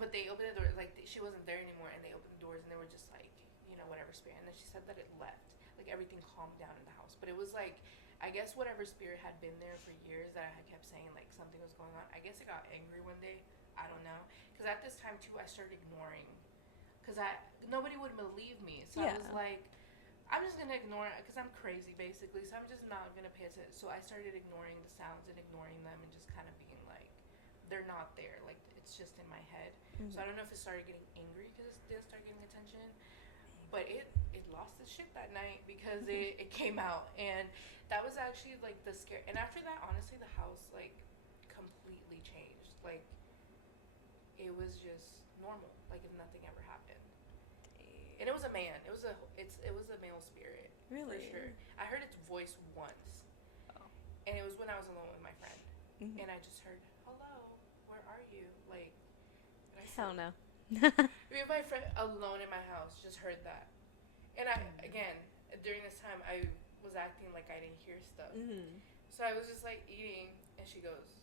But they opened the doors, like, she wasn't there anymore, and they opened the doors, and they were just, like, whatever spirit. And then she said that it left. Like, everything calmed down in the house. But it was, like, I guess whatever spirit had been there for years that I had kept saying, like, something was going on, I guess it got angry one day. I don't know. Because at this time, too, I started ignoring. Because nobody would believe me. So I was like, I'm just going to ignore it, because I'm crazy, basically. So I'm just not going to pay attention. So I started ignoring the sounds and ignoring them and just kind of being like, they're not there. Like, it's just in my head. Mm-hmm. So I don't know if it started getting angry because it didn't start getting attention. But it lost its shit that night because it came out. And that was actually, like, the scare. And after that, honestly, the house, like, completely changed. Like, it was just normal. Like, if nothing ever happened. And it was a man. It was a male spirit. Really? For sure. I heard its voice once. Oh. And it was when I was alone with my friend. Mm-hmm. And I just heard, "Hello, where are you?" Like, hell no. Me and my friend alone in my house just heard that. And again, during this time, I was acting like I didn't hear stuff. Mm-hmm. So I was just like eating, and she goes,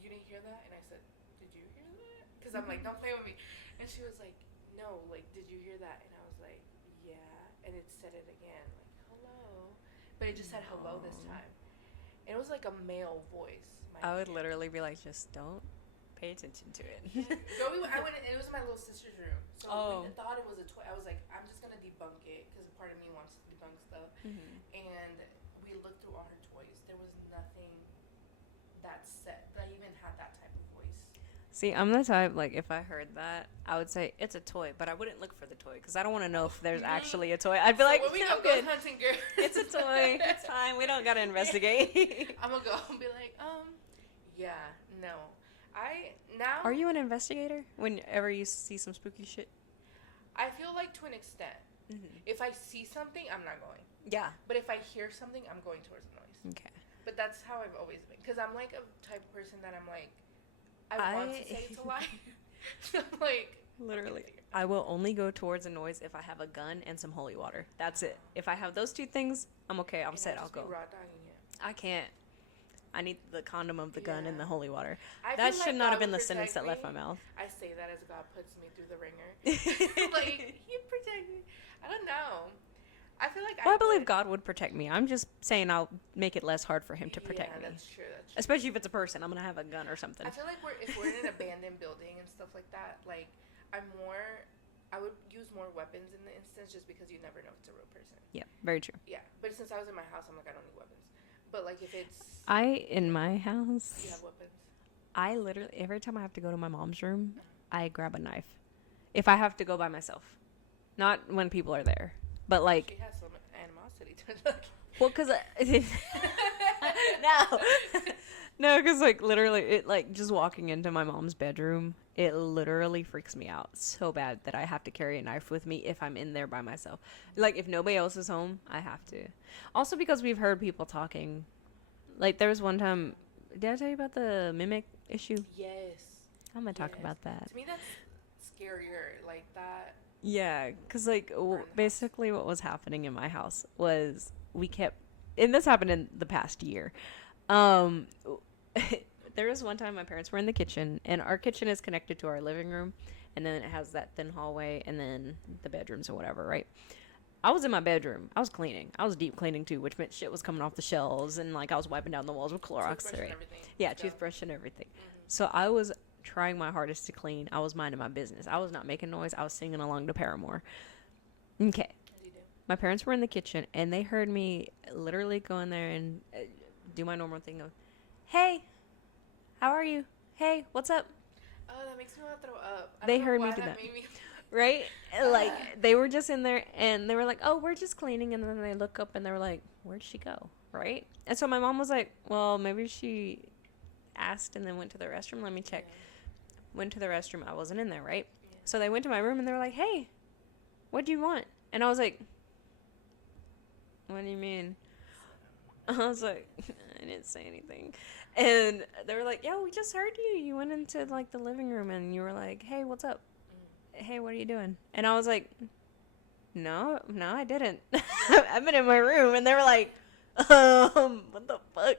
"You didn't hear that?" And I said, "Did you hear that?" Because I'm like, "Don't play with me." And she was like, "No, like, did you hear that?" And I was like, "Yeah." And it said it again, like, "Hello." But it just said hello this time. And it was like a male voice. I would literally be like, just don't pay attention to it. It was my little sister's room. So we thought it was a toy. I was like, I'm just going to debunk it because part of me wants to debunk stuff. Mm-hmm. And we looked through all her toys. There was nothing that even had that type of voice. See, I'm the type, like, if I heard that, I would say, it's a toy. But I wouldn't look for the toy because I don't want to know if there's actually a toy. I'd be like, I'm good. Hunting, girl. It's a toy. It's fine. We don't got to investigate. I'm going to go and be like, yeah, no. Are you an investigator whenever you see some spooky shit? I feel like to an extent. Mm-hmm. If I see something, I'm not going. Yeah. But if I hear something, I'm going towards the noise. Okay. But that's how I've always been. Because I'm like a type of person that I'm like, I want to say it's a lie. So I'm like... Literally. I will only go towards a noise if I have a gun and some holy water. That's it. If I have those two things, I'm okay. I'm set. I'll go. I can't. I need the condom of the gun and the holy water. I That feel should like not God have been would the sentence that protect left me. my mouth. I say that as God puts me through the ringer. Like, He'd protect me. I don't know. I feel like Well, I believe God would protect me. I'm just saying I'll make it less hard for him to protect me. Yeah, that's true. That's true. Especially if it's a person. I'm going to have a gun or something. I feel like if we're in an abandoned building and stuff like that, like, I would use more weapons in the instance just because you never know if it's a real person. Yeah, very true. Yeah, but since I was in my house, I'm like, I don't need weapons. But, like, if it's... In my house, You have weapons? I literally, every time I have to go to my mom's room, I grab a knife. If I have to go by myself. Not when people are there. But, like... She has some animosity to it. Well, because... No. No, because, like, literally, it, like, just walking into my mom's bedroom, it literally freaks me out so bad that I have to carry a knife with me if I'm in there by myself. Like, if nobody else is home, I have to. Also because we've heard people talking. Like, there was one time... Did I tell you about the mimic issue? Yes. I'm going to talk about that. To me, that's scarier. Like, that... Yeah, because, like, basically what was happening in my house was we kept... And this happened in the past year. There was one time my parents were in the kitchen, and our kitchen is connected to our living room, and then it has that thin hallway, and then the bedrooms or whatever, right? I was in my bedroom. I was cleaning. I was deep cleaning, too, which meant shit was coming off the shelves, and, like, I was wiping down the walls with Clorox. Toothbrush and everything. Yeah, toothbrush and everything. Mm-hmm. So I was trying my hardest to clean. I was minding my business. I was not making noise. I was singing along to Paramore. Okay. As you do. My parents were in the kitchen, and they heard me literally go in there and do my normal thing of, hey, how are you? Hey, what's up? Oh, that makes me want to throw up. They heard me do that. Right? Like, they were just in there, and they were like, oh, we're just cleaning, and then they look up, and they were like, where'd she go? Right? And so my mom was like, well, maybe she asked and then went to the restroom. Let me check. Yeah. Went to the restroom. I wasn't in there, right? Yeah. So they went to my room, and they were like, hey, what do you want? And I was like, what do you mean? I was like, I didn't say anything. And they were like, yeah, we just heard you. You went into, like, the living room, and you were like, hey, what's up? Hey, what are you doing? And I was like, no, I didn't. I've been in my room. And they were like, what the fuck?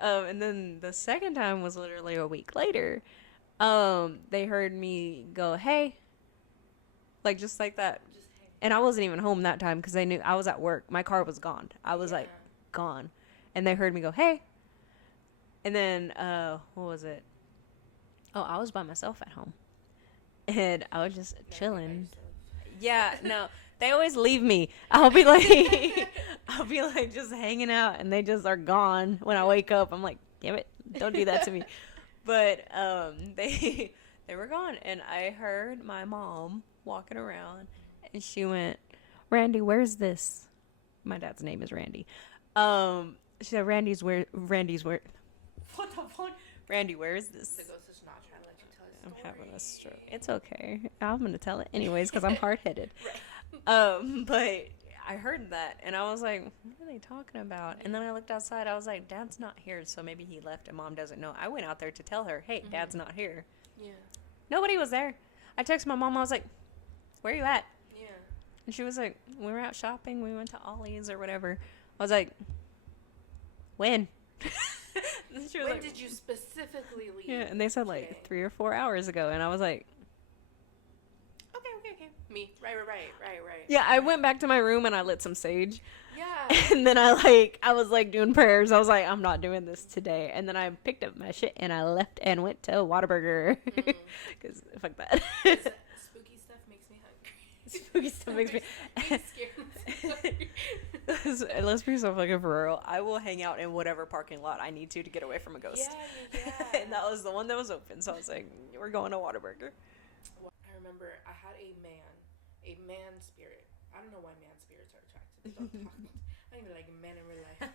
And then the second time was literally a week later. They heard me go, hey, like, just like that. Just hey. And I wasn't even home that time because they knew I was at work. My car was gone. I was like, gone. And they heard me go, hey. And then, what was it? Oh, I was by myself at home. And I was just chilling. Yeah, no. They always leave me. I'll be like just hanging out, and they just are gone when I wake up. I'm like, damn it, don't do that to me. But they were gone, and I heard my mom walking around, and she went, Randy, where's this? My dad's name is Randy. She said, Randy's where? What the fuck? Randy, where is this? The ghost is not trying to let you tell his story. I'm having a stroke. It's okay. I'm gonna tell it anyways because I'm hard-headed. Right. But I heard that, and I was like, what are they talking about? And then I looked outside. I was like, Dad's not here, so maybe he left and Mom doesn't know. I went out there to tell her, hey, Dad's not here. Yeah. Nobody was there. I texted my mom. I was like, where are you at? Yeah. And she was like, we were out shopping. We went to Ollie's or whatever. I was like, when? When like, did you specifically leave? Yeah, and they said like 3 or 4 hours ago, and I was like, okay. Me, right. Yeah, I went back to my room and I lit some sage. Yeah. And then I was like doing prayers. I was like, I'm not doing this today. And then I picked up my shit and I left and went to Whataburger. Because fuck that. Spooky stuff makes me hungry. Spooky stuff makes me scared. Let's be so fucking for real. I will hang out in whatever parking lot I need to get away from a ghost. Yeah. And that was the one that was open. So I was like, we're going to Whataburger. I remember I had a man spirit. I don't know why man spirits are attractive. I don't even like men in real life.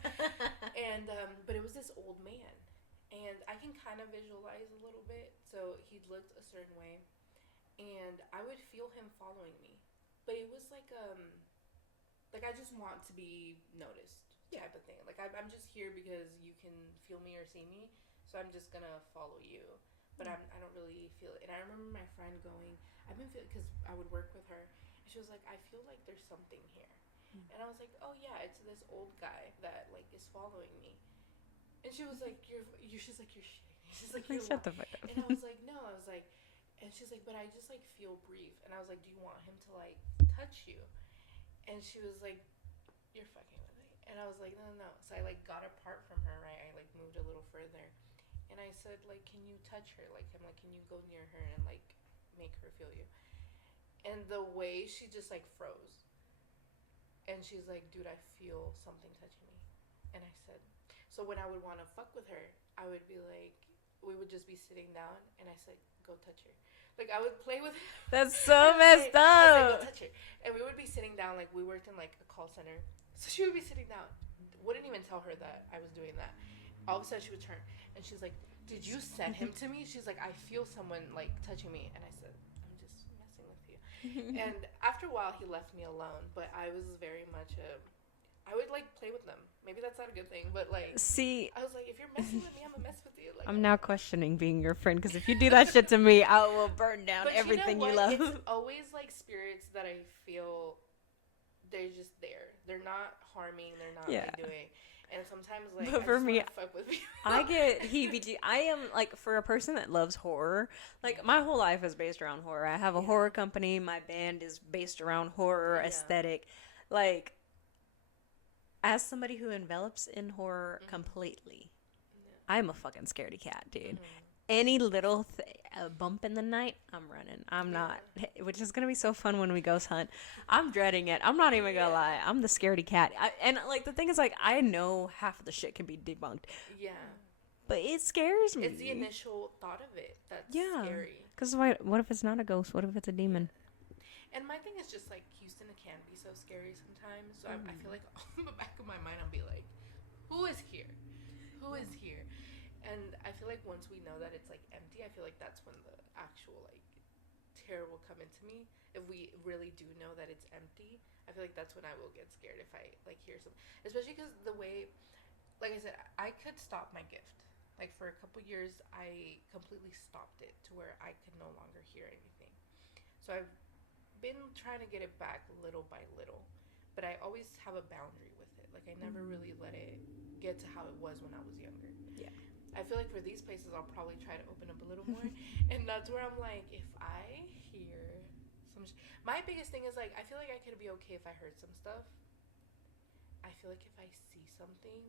And but it was this old man, and I can kind of visualize a little bit. So he looked a certain way, and I would feel him following me, but it was like I just want to be noticed type of thing. Like I'm just here because you can feel me or see me, so I'm just gonna follow you. But I don't really feel it. And I remember my friend going, I've been feeling, because I would work with her, and she was like, I feel like there's something here. And I was like, oh yeah, it's this old guy that like is following me. And she was like, she's like, you're shitting me. She's like, Like, you're shut the fuck up. And I was like, no. I was like, and she's like, but I just like feel brief. And I was like, do you want him to like touch you? And she was like, you're fucking with me. And I was like, no, no, no. So I like got apart from her, right? I like moved a little further. And I said, like, can you touch her? Like, I'm like, can you go near her and like make her feel you? And the way she just like froze. And she's like, dude, I feel something touching me. And I said, so when I would want to fuck with her, I would be like, we would just be sitting down, and I said, go touch her. Like, I would play with her. That's so messed up. I said, go touch her. And we would be sitting down, like, we worked in, like, a call center. So she would be sitting down. Wouldn't even tell her that I was doing that. All of a sudden, she would turn, and she's like, did you send him to me? She's like, I feel someone, like, touching me. And I said, I'm just messing with you. And after a while, he left me alone. But I was very much I would, like, play with them. Maybe that's not a good thing, but, like... See... I was like, if you're messing with me, I'm gonna mess with you. Like, I'm now questioning being your friend, because if you do that shit to me, I will burn down but everything you know love. It's always, like, spirits that I feel they're just there. They're not harming. They're not, like, doing... And sometimes, like, but I for just me, fuck with people. I get heebie-jeebies. I am, like, for a person that loves horror, like, my whole life is based around horror. I have a horror company. My band is based around horror aesthetic. Like... As somebody who envelops in horror completely, I'm a fucking scaredy cat, dude. Any little bump in the night, I'm running. I'm not, which is going to be so fun when we ghost hunt. I'm dreading it. I'm not even going to lie. I'm the scaredy cat. And, like, the thing is, like, I know half of the shit can be debunked. Yeah. But it scares me. It's the initial thought of it that's scary. Because what if it's not a ghost? What if it's a demon? And my thing is just, like, Houston can be so scary sometimes. So I feel like on the back of my mind, I'll be like, who is here? Who is here? And I feel like once we know that it's, like, empty, I feel like that's when the actual, like, terror will come into me. If we really do know that it's empty, I feel like that's when I will get scared if I, like, hear something. Especially because the way, like I said, I could stop my gift. Like, for a couple years, I completely stopped it to where I could no longer hear anything. So I've been trying to get it back little by little, but I always have a boundary with it. Like, I never really let it get to how it was when I was younger. Yeah. I feel like for these places, I'll probably try to open up a little more, and that's where I'm like, if I hear some... My biggest thing is, like, I feel like I could be okay if I heard some stuff. I feel like if I see something,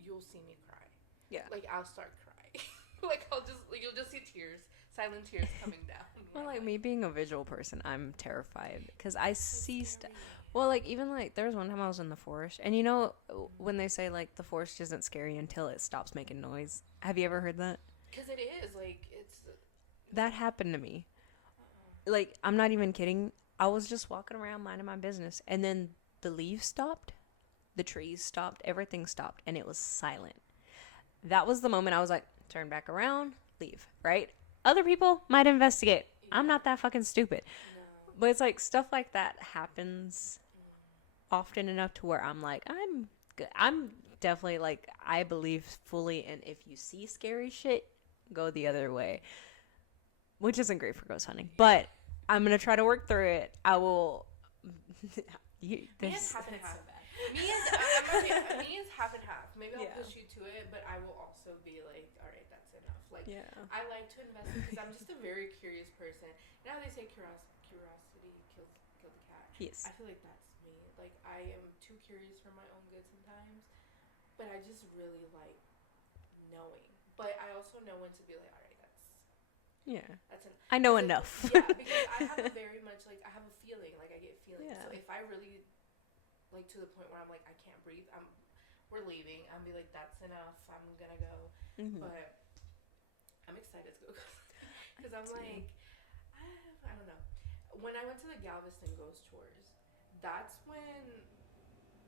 you'll see me cry. Yeah. Like, I'll start crying. Like, you'll just see tears. Silent tears coming down. Well, like, me being a visual person, I'm terrified because I see stuff. Well, like, even, like, there was one time I was in the forest, and you know when they say, like, the forest isn't scary until it stops making noise? Have you ever heard that? Because it is, like, it's... That happened to me. Like, I'm not even kidding. I was just walking around minding my business, and then the leaves stopped, the trees stopped, everything stopped, and it was silent. That was the moment I was like, turn back around, leave, right? Other people might investigate. I'm not that fucking stupid. No. But it's like stuff like that happens often enough to where I'm like, I'm good. I'm definitely like, I believe fully in if you see scary shit, go the other way. Which isn't great for ghost hunting. But I'm going to try to work through it. I will... Me is half and half. Me is half and half. Maybe I'll push you to it, but I will also be like, all right, that's enough. Like, I like to invest because I'm just a very curious person. You know how they say curiosity kills the cat? Yes. I feel like that's me. Like, I am too curious for my own good sometimes, but I just really like knowing. But I also know when to be like, all right, I know enough. Yeah, because I have a very much, like, I have a feeling. Like, I get feelings. Yeah. So if I really, like, to the point where I'm like, I can't breathe, we're leaving. I'm be like, that's enough. I'm gonna go. Mm-hmm. But I'm excited to go. Because I'm like, I don't know. When I went to the Galveston ghost tours, that's when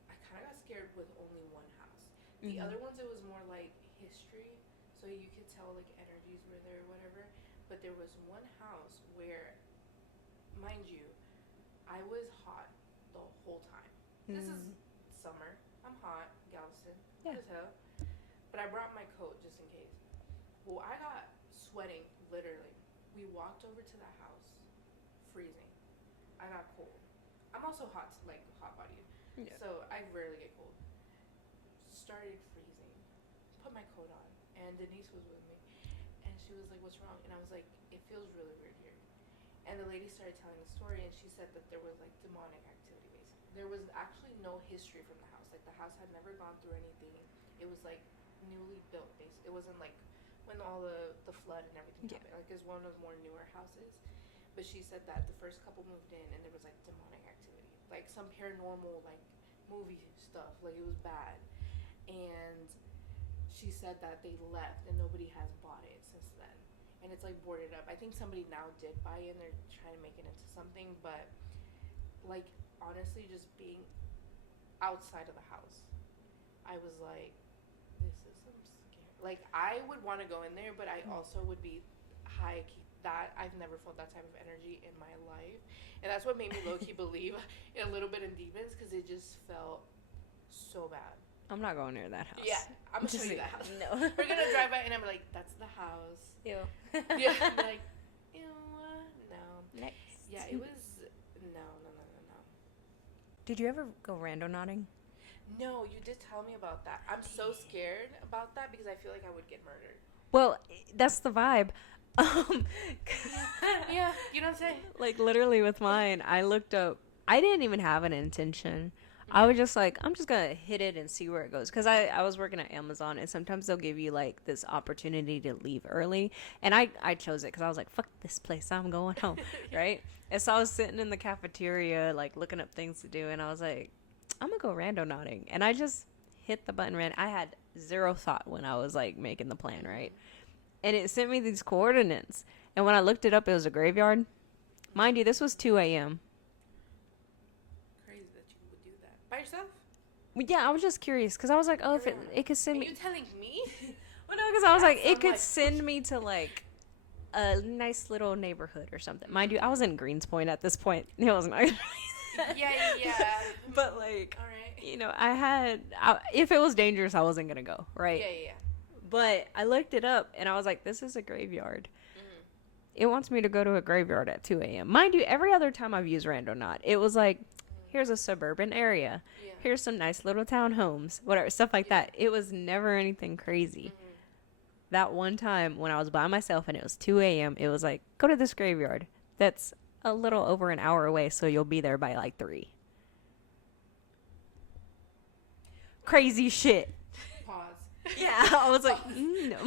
I kind of got scared with only one house. The other ones, it was more like history. So you could tell, like, energies were there or whatever. But there was one house where, mind you, I was hot the whole time. This is summer. I'm hot, Galveston. Hot as hell. But I brought my coat just in case. Well, I got sweating, literally. We walked over to the house, freezing. I got cold. I'm also hot, like, hot-bodied. Yeah. So I rarely get cold. Started freezing. put my coat on, and Denise was with me, and she was like, "What's wrong?" And I was like, "It feels really weird here." And the lady started telling the story, and she said that there was like demonic activity. Basically, there was actually no history from the house. Like the house had never gone through anything. It was like newly built. Basically, it wasn't like when all the flood and everything happened. Like it's one of the more newer houses. But she said that the first couple moved in, and there was like demonic activity, like some paranormal like movie stuff. Like it was bad, and she said that they left, and nobody has bought it since then, and it's like boarded up. I think somebody now did buy it, and they're trying to make it into something. But like honestly, just being outside of the house, I was like, this is some scary. Like I would want to go in there, but I also would be high key. That I've never felt that type of energy in my life, and that's what made me low-key believe a little bit in demons, because it just felt so bad. I'm not going near that house. Yeah, I'm gonna show you that house. No. We're gonna drive by, and I'm like, that's the house. Ew. Yeah, I'm like, ew, no. Next. Yeah, it was no. Did you ever go randonauting? No, you did tell me about that. I'm so scared about that because I feel like I would get murdered. Well, that's the vibe. Yeah, you know what I'm saying? Like literally with mine, I looked up. I didn't even have an intention. I was just like, I'm just gonna hit it and see where it goes. Because I was working at Amazon, and sometimes they'll give you like this opportunity to leave early, and I chose it because I was like, fuck this place, I'm going home, right? And so I was sitting in the cafeteria like looking up things to do, and I was like, I'm gonna go randonauting, and I just hit the button. I had zero thought when I was like making the plan, right? And it sent me these coordinates. And when I looked it up, it was a graveyard. Mind you, this was 2 a.m. Crazy that you would do that. By yourself? Well, yeah, I was just curious. Because I was like, oh, if it could send Are me... you telling me? Well, no, because I was like, it could like... send me to, like, a nice little neighborhood or something. Mind you, I was in Greenspoint at this point. It wasn't... Yeah. But, like, all right. you know, if it was dangerous, I wasn't going to go, right? Yeah. But I looked it up, and I was like, this is a graveyard. It wants me to go to a graveyard at 2 a.m. Mind you, every other time I've used Randonaut, it was like, here's a suburban area. Yeah. Here's some nice little townhomes, whatever, stuff like that. It was never anything crazy. That one time when I was by myself and it was 2 a.m., it was like, go to this graveyard. That's a little over an hour away, so you'll be there by like 3. Crazy shit. Pause. Yeah, I was like, no.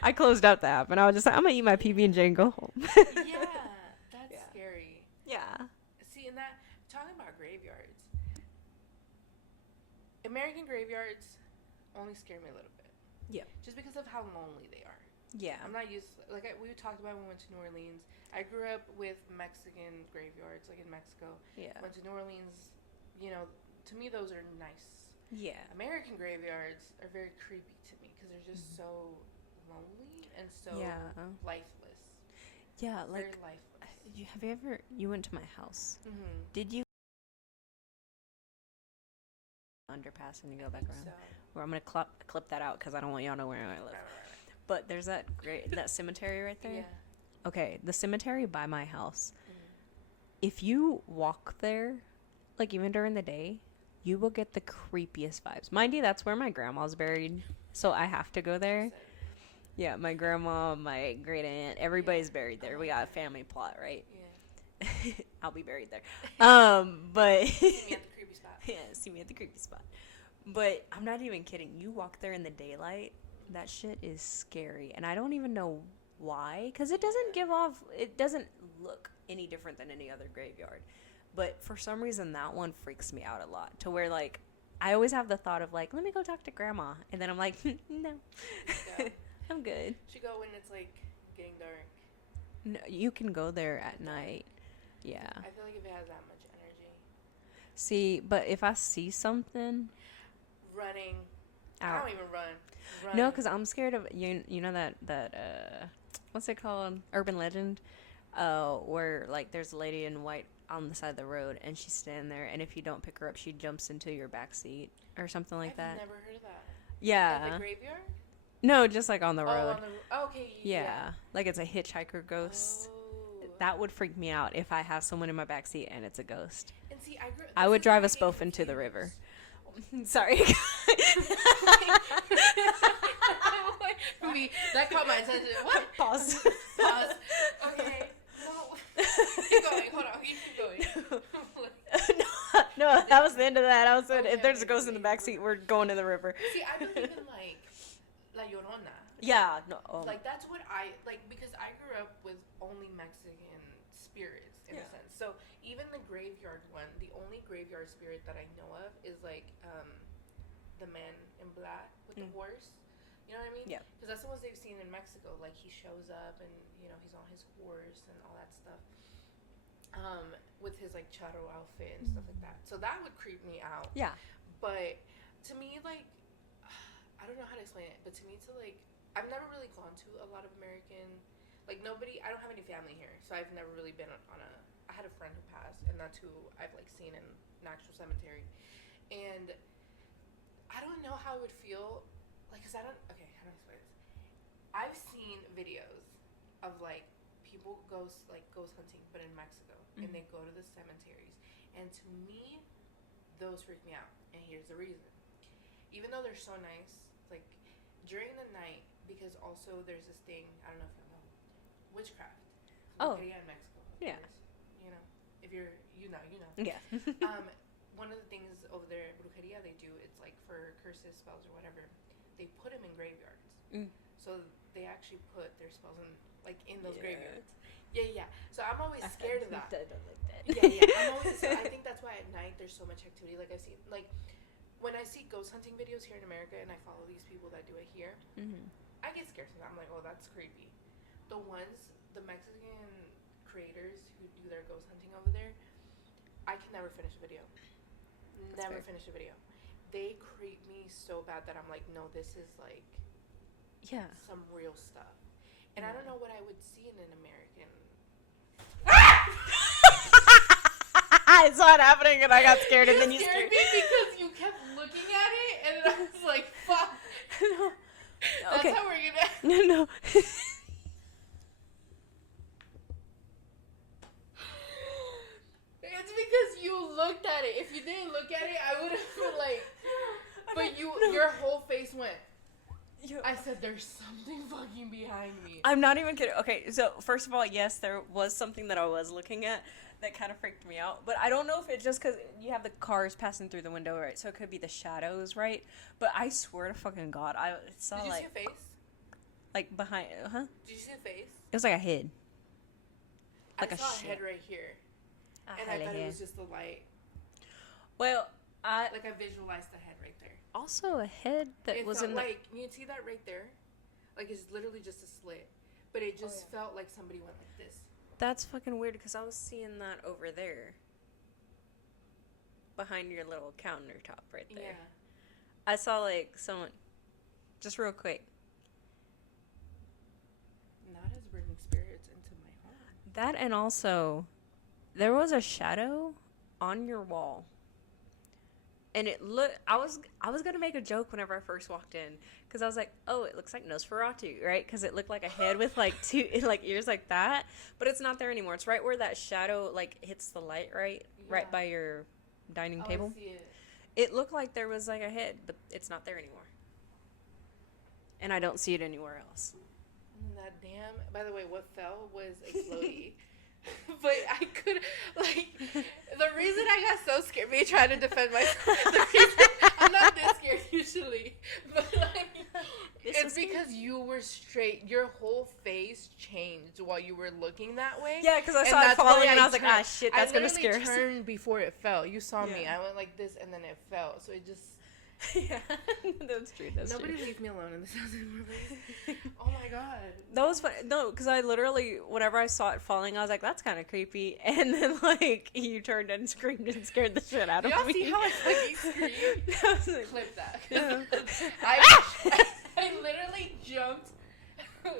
I closed out the app and I was just like, I'm gonna eat my PB&J and go home. Yeah, that's scary. Yeah. See, and that, talking about graveyards, American graveyards only scare me a little bit. Yeah. Just because of how lonely they are. Yeah. I'm not used to, we talked about when we went to New Orleans. I grew up with Mexican graveyards, like in Mexico. Yeah. Went to New Orleans, you know, to me those are nice. Yeah. American graveyards are very creepy to me because they're just so lonely and so lifeless. Yeah, like, very lifeless. Have you ever, you went to my house. Mm-hmm. Did you underpass and you go back around? So. Well, I'm going to clip that out because I don't want y'all to know where I live. Right. But there's that cemetery right there. Yeah. Okay, the cemetery by my house. If you walk there, like even during the day, you will get the creepiest vibes. Mind you, that's where my grandma's buried, so I have to go there. Yeah, my grandma, my great aunt, everybody's buried there. We got a family plot, right? Yeah. I'll be buried there. But see me at the creepy spot. Yeah, see me at the creepy spot. But I'm not even kidding. You walk there in the daylight, that shit is scary, and I don't even know why, because it doesn't look any different than any other graveyard. But for some reason, that one freaks me out a lot. To where, like, I always have the thought of, like, let me go talk to Grandma. And then I'm like, no. I'm good. Should go when it's, like, getting dark. No, you can go there at night. Yeah. I feel like if it has that much energy. See, but if I see something. Running. Out. I don't even run. No, because I'm scared of, you know that, what's it called? Urban legend? Where, like, there's a lady in white on the side of the road, and she's standing there, and if you don't pick her up, she jumps into your back seat or something like that. I've never heard of that. Yeah. At the graveyard? No, just like on the road. Okay. Yeah, like it's a hitchhiker ghost. Oh. That would freak me out if I have someone in my back seat and it's a ghost. And see, I would drive us both into the river. Sorry. attention. What? Pause. Pause. Okay. No. Keep going. Hold on. You keep going. no, that was the end of that. I was saying, Okay, if there's a okay, ghost in the backseat, we're going to the river. See, I believe in like La Llorona. Yeah, no. Like that's what I like because I grew up with only Mexican spirits in a sense. So even the graveyard one, the only graveyard spirit that I know of is like the man in black with the horse. You know what I mean? Yeah. Because that's the ones they've seen in Mexico. Like he shows up and he's on his horse and all that stuff. With his like charro outfit and stuff like that. So that would creep me out. Yeah. But to me, like, I don't know how to explain it, but to me, I've never really gone to a lot of American, like, nobody, I don't have any family here, so I've never really been on I had a friend who passed, and that's who I've, like, seen in an actual cemetery. And I don't know how it would feel, like, because how do I explain this? I've seen videos of, like, people ghost hunting, but in Mexico, and they go to the cemeteries, and to me, those freak me out, and here's the reason. Even though they're so nice, like, during the night, because also there's this thing, I don't know if you know, witchcraft. Brujeria in Mexico. Yeah. You know, if you're, you know. Yeah. One of the things over there, brujeria, they do, it's like for curses, spells, or whatever, they put them in graveyards. So they actually put their spells in those graveyards. Yeah. So I'm always scared of that. Yeah. So I think that's why at night there's so much activity. Like I see, like when I see ghost hunting videos here in America, and I follow these people that do it here, I get scared sometimes. I'm like, oh, that's creepy. The Mexican creators who do their ghost hunting over there, I can never finish a video. Finish a video. They creep me so bad that I'm like, no, this is like, some real stuff. And I don't know what I would see in an American. I saw it happening and I got scared, and then you scared me because you kept looking at it, and then I was like, fuck. No. That's Okay. how we're gonna. No. It's because you looked at it. If you didn't look at it, I would have been like. But your whole face went. I said, "There's something fucking behind me." I'm not even kidding. Okay, so first of all, yes, there was something that I was looking at that kind of freaked me out. But I don't know if it's just because you have the cars passing through the window, right? So it could be the shadows, right? But I swear to fucking God, I saw Did you like... see a face? Like behind... Huh? Did you see a face? It was like a head. Like I saw a head right here. And I thought it was just the light. Well, I visualized the head right there. Also a head that was in like, you can see that right there? Like, it's literally just a slit. But it just felt like somebody went like this. That's fucking weird, because I was seeing that over there. Behind your little countertop right there. Yeah. I saw, like, someone... Just real quick. Not as bringing spirits into my home. That, and also, there was a shadow on your wall. And it looked... I was gonna make a joke whenever I first walked in. Because I was like, oh, it looks like Nosferatu, right? Because it looked like a head with, like, two... like, ears like that. But it's not there anymore. It's right where that shadow, like, hits the light, right? Yeah. Right by your dining table. I see it. It looked like there was, like, a head. But it's not there anymore. And I don't see it anywhere else. And that damn... By the way, what fell was a floaty. But I could, like, the reason I got so scared, me trying to defend myself, the reason, I'm not this scared usually, but, like, it's because you were straight, your whole face changed while you were looking that way. Yeah, because I saw it falling and I was like, ah, shit, that's going to scare us. I turned before it fell. You saw me. I went like this and then it fell. So it just... Yeah, that's true. Nobody leave me alone in this house anymore. Oh my God. That was fun. No, because I literally, whenever I saw it falling, I was like, that's kind of creepy. And then, like, you turned and screamed and scared the shit out of me. Y'all see how I fucking screamed? Like, clip that. Yeah. I literally jumped.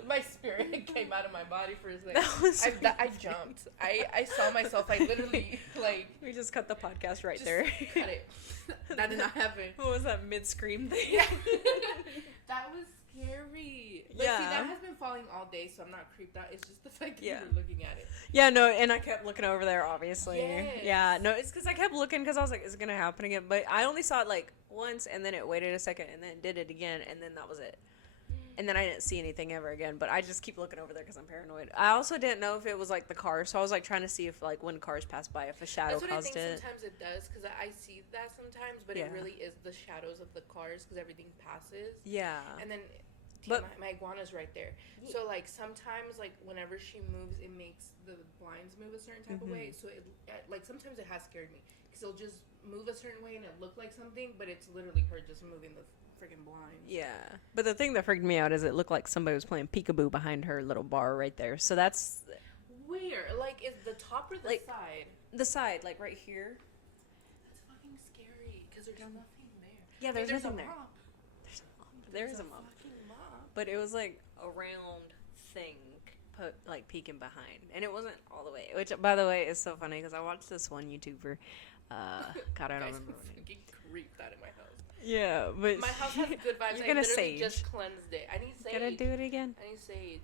My spirit came out of my body for a second. That was I jumped. I saw myself. I literally, like... We just cut the podcast right there. Cut it. That did not happen. What was that mid-scream thing? Yeah. That was scary. But see, that has been falling all day, so I'm not creeped out. It's just the fact that you were looking at it. Yeah, no, and I kept looking over there, obviously. Yes. Yeah, no, it's because I kept looking because I was like, is it going to happen again? But I only saw it, like, once, and then it waited a second, and then it did it again, and then that was it. And then I didn't see anything ever again, but I just keep looking over there because I'm paranoid. I also didn't know if it was, like, the cars, so I was, like, trying to see if, like, when cars pass by, if a shadow That's what caused I think it. sometimes it does, because I see that sometimes, but it really is the shadows of the cars, because everything passes. Yeah. And then, But my iguana's right there. So, like, sometimes, like, whenever she moves, it makes the blinds move a certain type of way. So, like, sometimes it has scared me, because it'll just move a certain way, and it look like something, but it's literally her just moving the freaking blinds. Yeah. But the thing that freaked me out is it looked like somebody was playing peekaboo behind her little bar right there. So that's... Where? Like, is the top or the like, side? The side, like, right here. That's fucking scary, because there's nothing there. Yeah, there's nothing there. Mop. There is a mop. But it was, like, a round thing, like, peeking behind. And it wasn't all the way. Which, by the way, is so funny, because I watched this one YouTuber. God, I don't remember. I'm fucking creeped out in my house. Yeah, but... My house has good vibes. You're gonna literally sage. just cleansed it. I need sage. Gonna do it again? I need sage.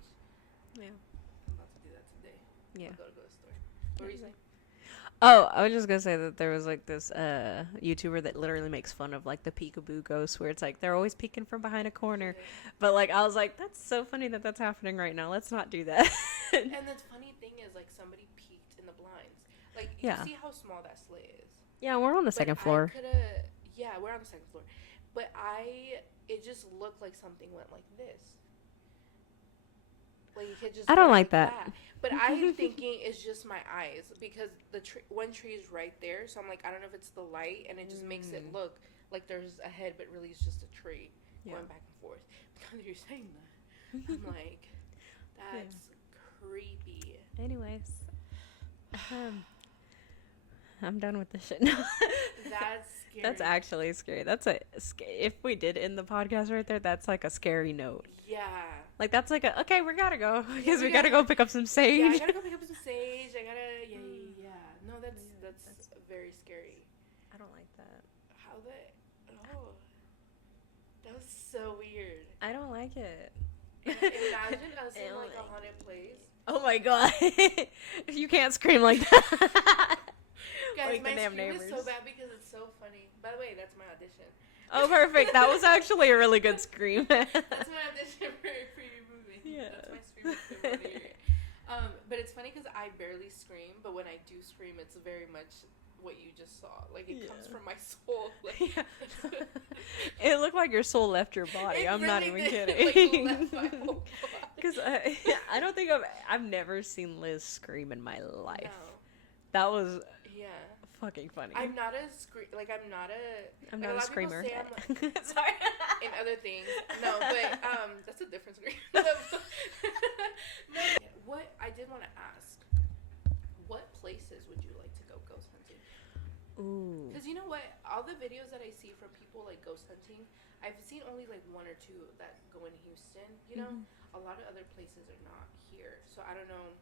Yeah. I'm about to do that today. Yeah. I'll go to the store. What were you saying? Oh, I was just gonna say that there was, like, this YouTuber that literally makes fun of, like, the peekaboo ghosts, where it's like they're always peeking from behind a corner. But, like, I was like, that's so funny that that's happening right now. Let's not do that. And the funny thing is, like, somebody peeked in the blinds. Like, you see how small that slit is. Yeah, we're on the second floor. Yeah, we're on the second floor. But it just looked like something went like this. Like, you could just... I don't like that. But I'm thinking it's just my eyes, because one tree is right there, so I'm like, I don't know if it's the light, and it just makes it look like there's a head, but really it's just a tree going back and forth. Because you're saying that, I'm like, that's creepy. Anyways, I'm done with this shit now. That's scary. That's actually scary. That's if we did end the podcast right there, that's like a scary note. Yeah. Like, that's like okay, we gotta go, because we gotta go pick up some sage. Yeah, I gotta go pick up some sage. Yeah. No, that's very scary. I don't like that. That was so weird. I don't like it. Imagine us in, like, a haunted place. Oh my god. You can't scream like that. Guys, like my the damn scream neighbors. is so bad because it's so funny. By the way, that's my audition. Oh, perfect. That was actually a really good scream. That's my audition for your movie. Yeah. That's my scream. But it's funny because I barely scream, but when I do scream, it's very much what you just saw. Like, it comes from my soul. Like, It looked like your soul left your body. I'm really not even did. kidding. Like, left my whole body. Because I don't think I've never seen Liz scream in my life. No. That was Yeah. fucking funny. I'm not a screamer. Sorry. In other things. No, but that's a different scream. What I did want to ask, what places would you like to go ghost hunting? Ooh. Because you know what? All the videos that I see from people, like, ghost hunting, I've seen only, like, one or two that go in Houston, you know? A lot of other places are not here. So I don't know,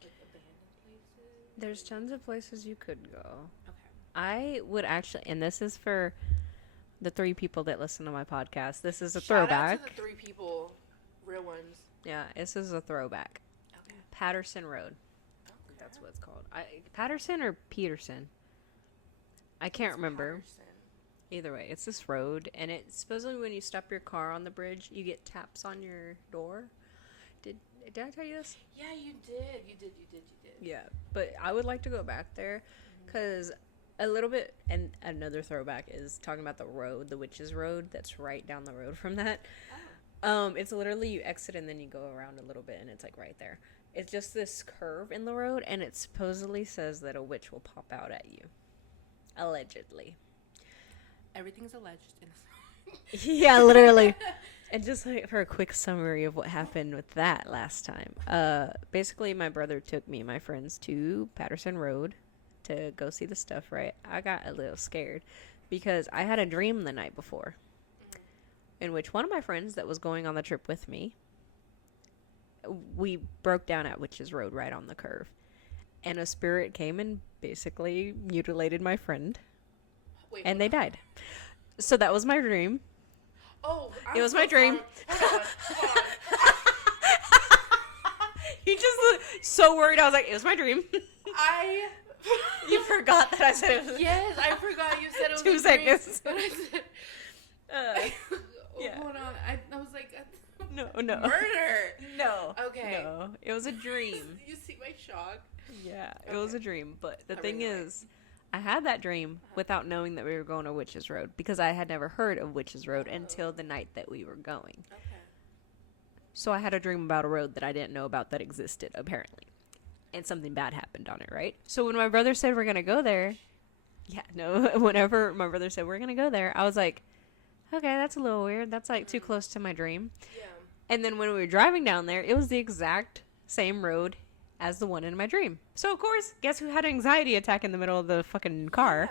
like, abandoned places? There's tons of places you could go. Okay. I would actually, and this is for the 3 people that listen to my podcast. This is a Shout throwback. out to the 3 people, real ones. Yeah, this is a throwback. Okay. Patterson Road. Okay. That's what it's called. Patterson or Peterson? I can't remember. Patterson. Either way, it's this road, and it's supposedly when you stop your car on the bridge, you get taps on your door. Did I tell you this? Yeah, you did. Yeah, but I would like to go back there, because a little bit, and another throwback is talking about the road, the Witch's Road, that's right down the road from that. It's literally you exit and then you go around a little bit, and it's like right there. It's just this curve in the road, and it supposedly says that a witch will pop out at you. Allegedly. Everything's alleged. Yeah, literally. And just like for a quick summary of what happened with that last time. Basically, my brother took me and my friends to Patterson Road to go see the stuff, right? I got a little scared because I had a dream the night before in which one of my friends that was going on the trip with me, we broke down at Witch's Road right on the curve. And a spirit came and basically mutilated my friend. Wait, and they died. So that was my dream. Oh, it was my dream. Hold on. You just looked so worried. I was like, it was my dream. You forgot that I said it was. Yes, I forgot you said it was 2 seconds. Yeah. Yeah. Hold on. I was like, No, no. Murder. No. Okay. No. It was a dream. You see my shock? Yeah, it Okay. was a dream. But the I thing really know it. is, I had that dream without knowing that we were going to Witches Road because I had never heard of Witches Road until the night that we were going. Okay. So I had a dream about a road that I didn't know about that existed, apparently. And something bad happened on it, right? So when my brother said we're going to go there, whenever my brother said we're going to go there, I was like, okay, that's a little weird. That's like too close to my dream. Yeah. And then when we were driving down there, it was the exact same road as the one in my dream. So of course, guess who had an anxiety attack in the middle of the fucking car?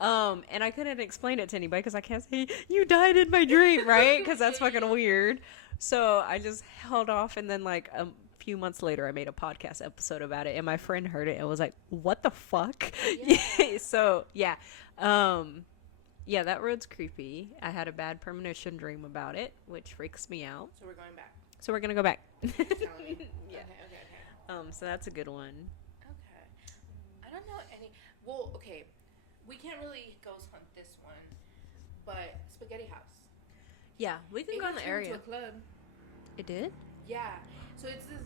Yeah. And I couldn't explain it to anybody because I can't say you died in my dream, right? Because that's fucking weird. So I just held off, and then like a few months later, I made a podcast episode about it, and my friend heard it and was like, "What the fuck?" Yeah. So yeah, yeah, that road's creepy. I had a bad premonition dream about it, which freaks me out. So we're going back. So we're gonna go back. You're telling me. Yeah. Okay. So that's a good one. Okay. I don't know any. Well, okay. We can't really ghost hunt this one, but Spaghetti House. Yeah, we can It go in got the turned area. into a club. It did? Yeah. So it's this.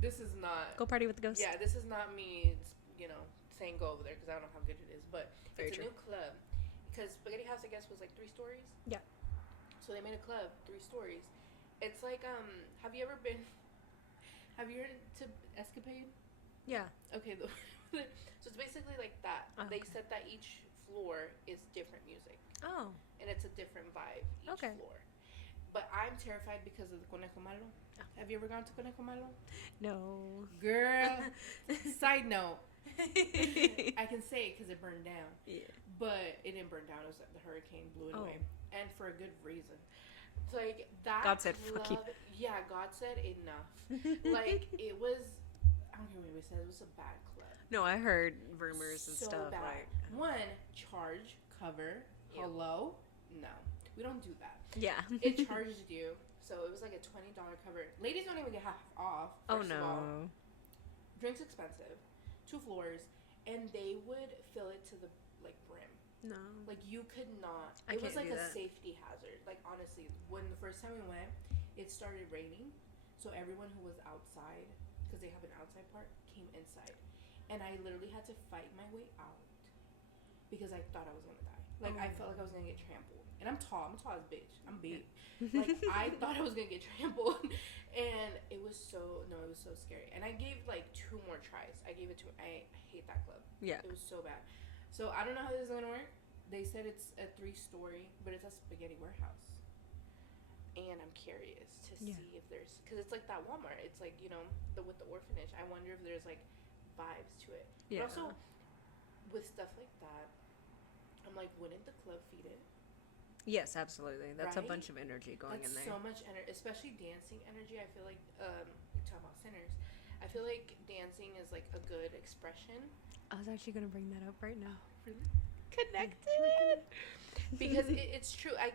This is not. Go party with the ghost. Yeah, this is not me. Saying go over there because I don't know how good it is, but Very it's a true. new club. Because Spaghetti House, I guess, was like 3 stories. Yeah. So they made a club, 3 stories. It's like Have you ever been? Have you heard to Escapade? Yeah. Okay. So it's basically like that. Oh, They okay. said that each floor is different music, Oh. and it's a different vibe each Okay. floor. But I'm terrified because of the Conejo Malo. Have you ever gone to Conejo Malo? No. Girl. Side note. I can say it because it burned down. Yeah. But it didn't burn down. It was the hurricane blew it away. And for a good reason. It's like that. God said, "Fuck you." Yeah, God said enough. Like, it was. I don't care what anybody said. It was a bad club. No, I heard rumors and So stuff. bad. Like, One, charge, cover, Ew. hello. No, we don't do that. yeah. It charged you. So it was like a $20 cover. Ladies don't even get half off. Oh First of all. no. Drinks expensive. 2 floors. And they would fill it to the, like, brim. No. Like, you could not. I It was can't like do a that. safety hazard. Like, honestly, when the first time we went, it started raining. So everyone who was outside, because they have an outside part, came inside. And I literally had to fight my way out because I thought I was going to die. Like, I felt like I was going to get trampled. And I'm tall. I'm a tall as bitch. I'm big. Like, I thought I was going to get trampled. And it was so scary. And I gave, like, 2 more tries. I hate that club. Yeah. It was so bad. So, I don't know how this is going to work. They said it's a 3-story, but it's a spaghetti warehouse. And I'm curious to see if there's... Because it's like that Walmart. It's like, with the orphanage. I wonder if there's, like, vibes to it. Yeah. But also, with stuff like that, I'm like, wouldn't the club feed it? Yes, absolutely. That's a Right? bunch of energy going That's in there. so much energy, especially dancing energy. I feel like, we talk about sinners. I feel like dancing is like a good expression. I was actually gonna bring that up right now. Really? Connect to it. Because it's true. I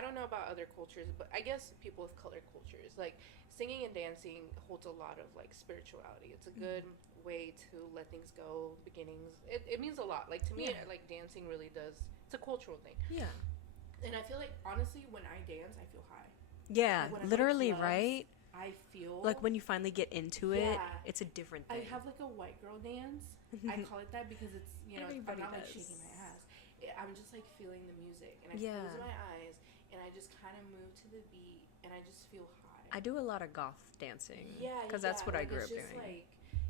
don't know about other cultures, but I guess people with color cultures, like singing and dancing holds a lot of like spirituality. It's a good way to let things go, beginnings. It means a lot. Like to me, like dancing really does. It's a cultural thing. Yeah. And I feel like honestly, when I dance, I feel high. Yeah, Like, when I go to literally, clubs, right? I feel Like when you finally get into it, Yeah. it's a different I thing. have like a white girl dance. I call it that because it's Everybody I'm not like does. shaking my ass. I'm just like feeling the music, and I Yeah. close my eyes, and I just kind of move to the beat, and I just feel high. I do a lot of goth dancing. Yeah, Because that's what I like, grew it's up just doing. Like,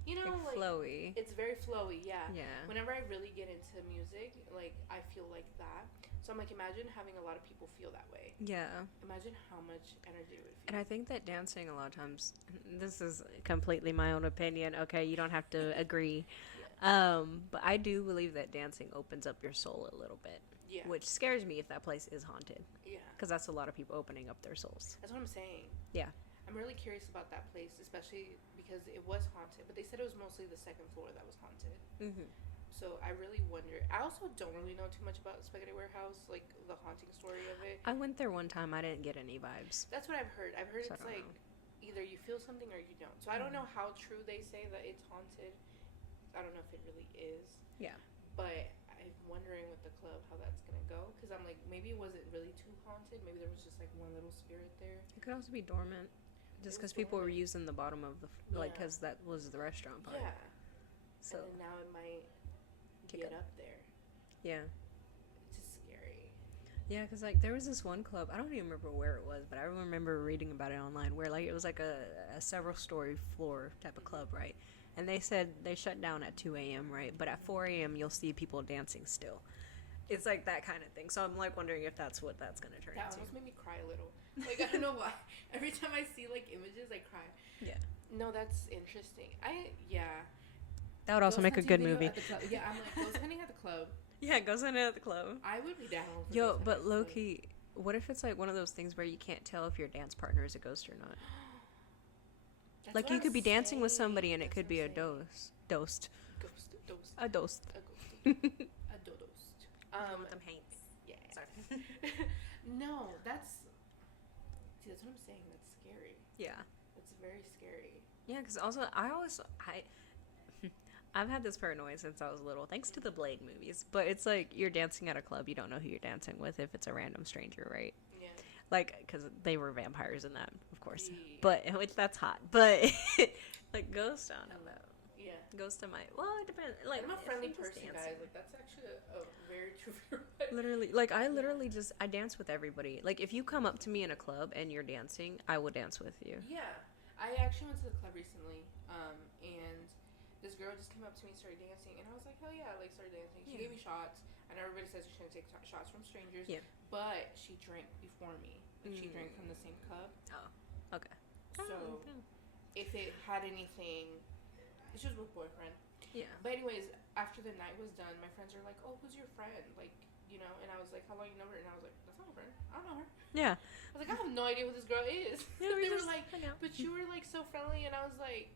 Like flowy. It's very flowy, yeah. Yeah. Whenever I really get into music, like I feel like that. So I'm like, imagine having a lot of people feel that way. Yeah. Imagine how much energy it would feel. And I think that dancing a lot of times, this is completely my own opinion. Okay, you don't have to agree. But I do believe that dancing opens up your soul a little bit. Yeah. Which scares me if that place is haunted. Yeah. Because that's a lot of people opening up their souls. That's what I'm saying. Yeah. I'm really curious about that place, especially because it was haunted. But they said it was mostly the second floor that was haunted. Mm-hmm. So I really wonder. I also don't really know too much about Spaghetti Warehouse, like the haunting story of it. I went there one time. I didn't get any vibes. That's what I've heard. I've heard So I it's don't like either you feel something or you don't. So I don't know how true they say that it's haunted. I don't know if it really is. Yeah. But I'm wondering with the club how that's gonna go, because I'm like, maybe it wasn't really too haunted. Maybe there was just like one little spirit there. It could also be dormant, just because people were using the bottom of the like, because that was the restaurant part. Yeah. So and then now it might Kick get up. up there. Yeah. It's just scary. Yeah, because like there was this one club, I don't even remember where it was, but I remember reading about it online, where like it was like a several story floor type of club, right? And they said they shut down at 2 a.m., right? But at 4 a.m. you'll see people dancing still. It's like that kind of thing. So I'm like wondering if that's what that's gonna turn That into. almost made me cry a little. Like, I don't know why. Every time I see like images, I cry. Yeah. No, that's interesting. That would also make a good movie. Yeah, I'm like, ghost hunting at the club. Yeah, go send it at the club. I would be down. For Yo, ghost hunting but at the low club. key, what if it's like one of those things where you can't tell if your dance partner is a ghost or not? That's Like what you I'm could be dancing with somebody and it That's could what be I'm a saying. dosed. Ghost. A dosed. A ghost. A dodost. with them hanks. Yeah. Sorry. No, that's. See, that's what I'm saying. That's scary. Yeah. That's very scary. Yeah, because also I've had this paranoia since I was little, thanks to the Blade movies. But it's like you're dancing at a club, you don't know who you're dancing with if it's a random stranger, right? Yeah. Like, because they were vampires in that, of course. Yeah. But which that's hot. But like Ghost, I don't know. Yeah. Ghost to my it depends. Like I'm a if friendly you're just person, dancing. guys. Like that's actually a very true. Literally, like I literally just I dance with everybody. Like if you come up to me in a club and you're dancing, I will dance with you. Yeah, I actually went to the club recently, and this girl just came up to me and started dancing, and I was like, hell yeah, like started dancing. She gave me shots, and everybody says you shouldn't take shots from strangers. Yeah. But she drank before me. Like she drank from the same cup. Oh, okay. So if it had anything, she was with boyfriend. Yeah. But anyways, after the night was done, my friends were like, "Oh, who's your friend?" Like, you know, and I was like, "How long you know her?" And I was like, "That's not my friend. I don't know her." Yeah. I was like, "I have no idea who this girl is." Yeah, they were just like, hang out. "But you were like so friendly," and I was like,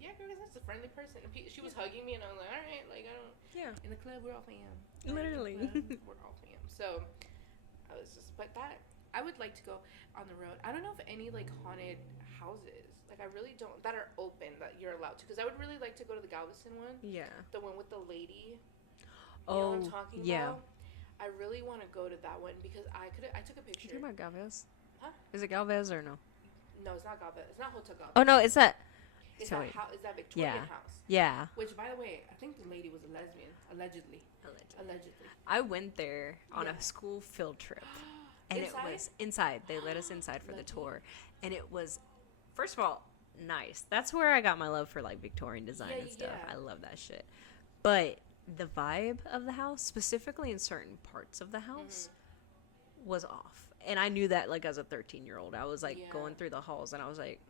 "Yeah, girl, that's a friendly person." And she was hugging me, and I was like, "All right, like I don't." Yeah. In the club, we're all fam. Literally. We're all fam. So I was just, but that I would like to go on the road. I don't know if any like haunted houses. Like I really don't that are open that you're allowed to, because I would really like to go to the Galveston one. Yeah. The one with the lady. You Oh, know what I'm talking yeah. about? I really want to go to that one because I took a You picture. talking about Galvez? Huh? Is it Galvez or no? No, it's not Galvez. It's not Hotel Galvez. Oh no, it's that. It's so that wait. It's that Victorian Yeah. house. Yeah. Which, by the way, I think the lady was a lesbian, allegedly. Allegedly. I went there on Yeah. a school field trip, and Inside? it was inside. They let us inside for the Lucky. tour, and it was, first of all, nice. That's where I got my love for like Victorian design Yeah, and stuff. yeah. I love that shit. But the vibe of the house, specifically in certain parts of the house, was off. And I knew that like as a 13-year-old. I was like Yeah. going through the halls and I was like,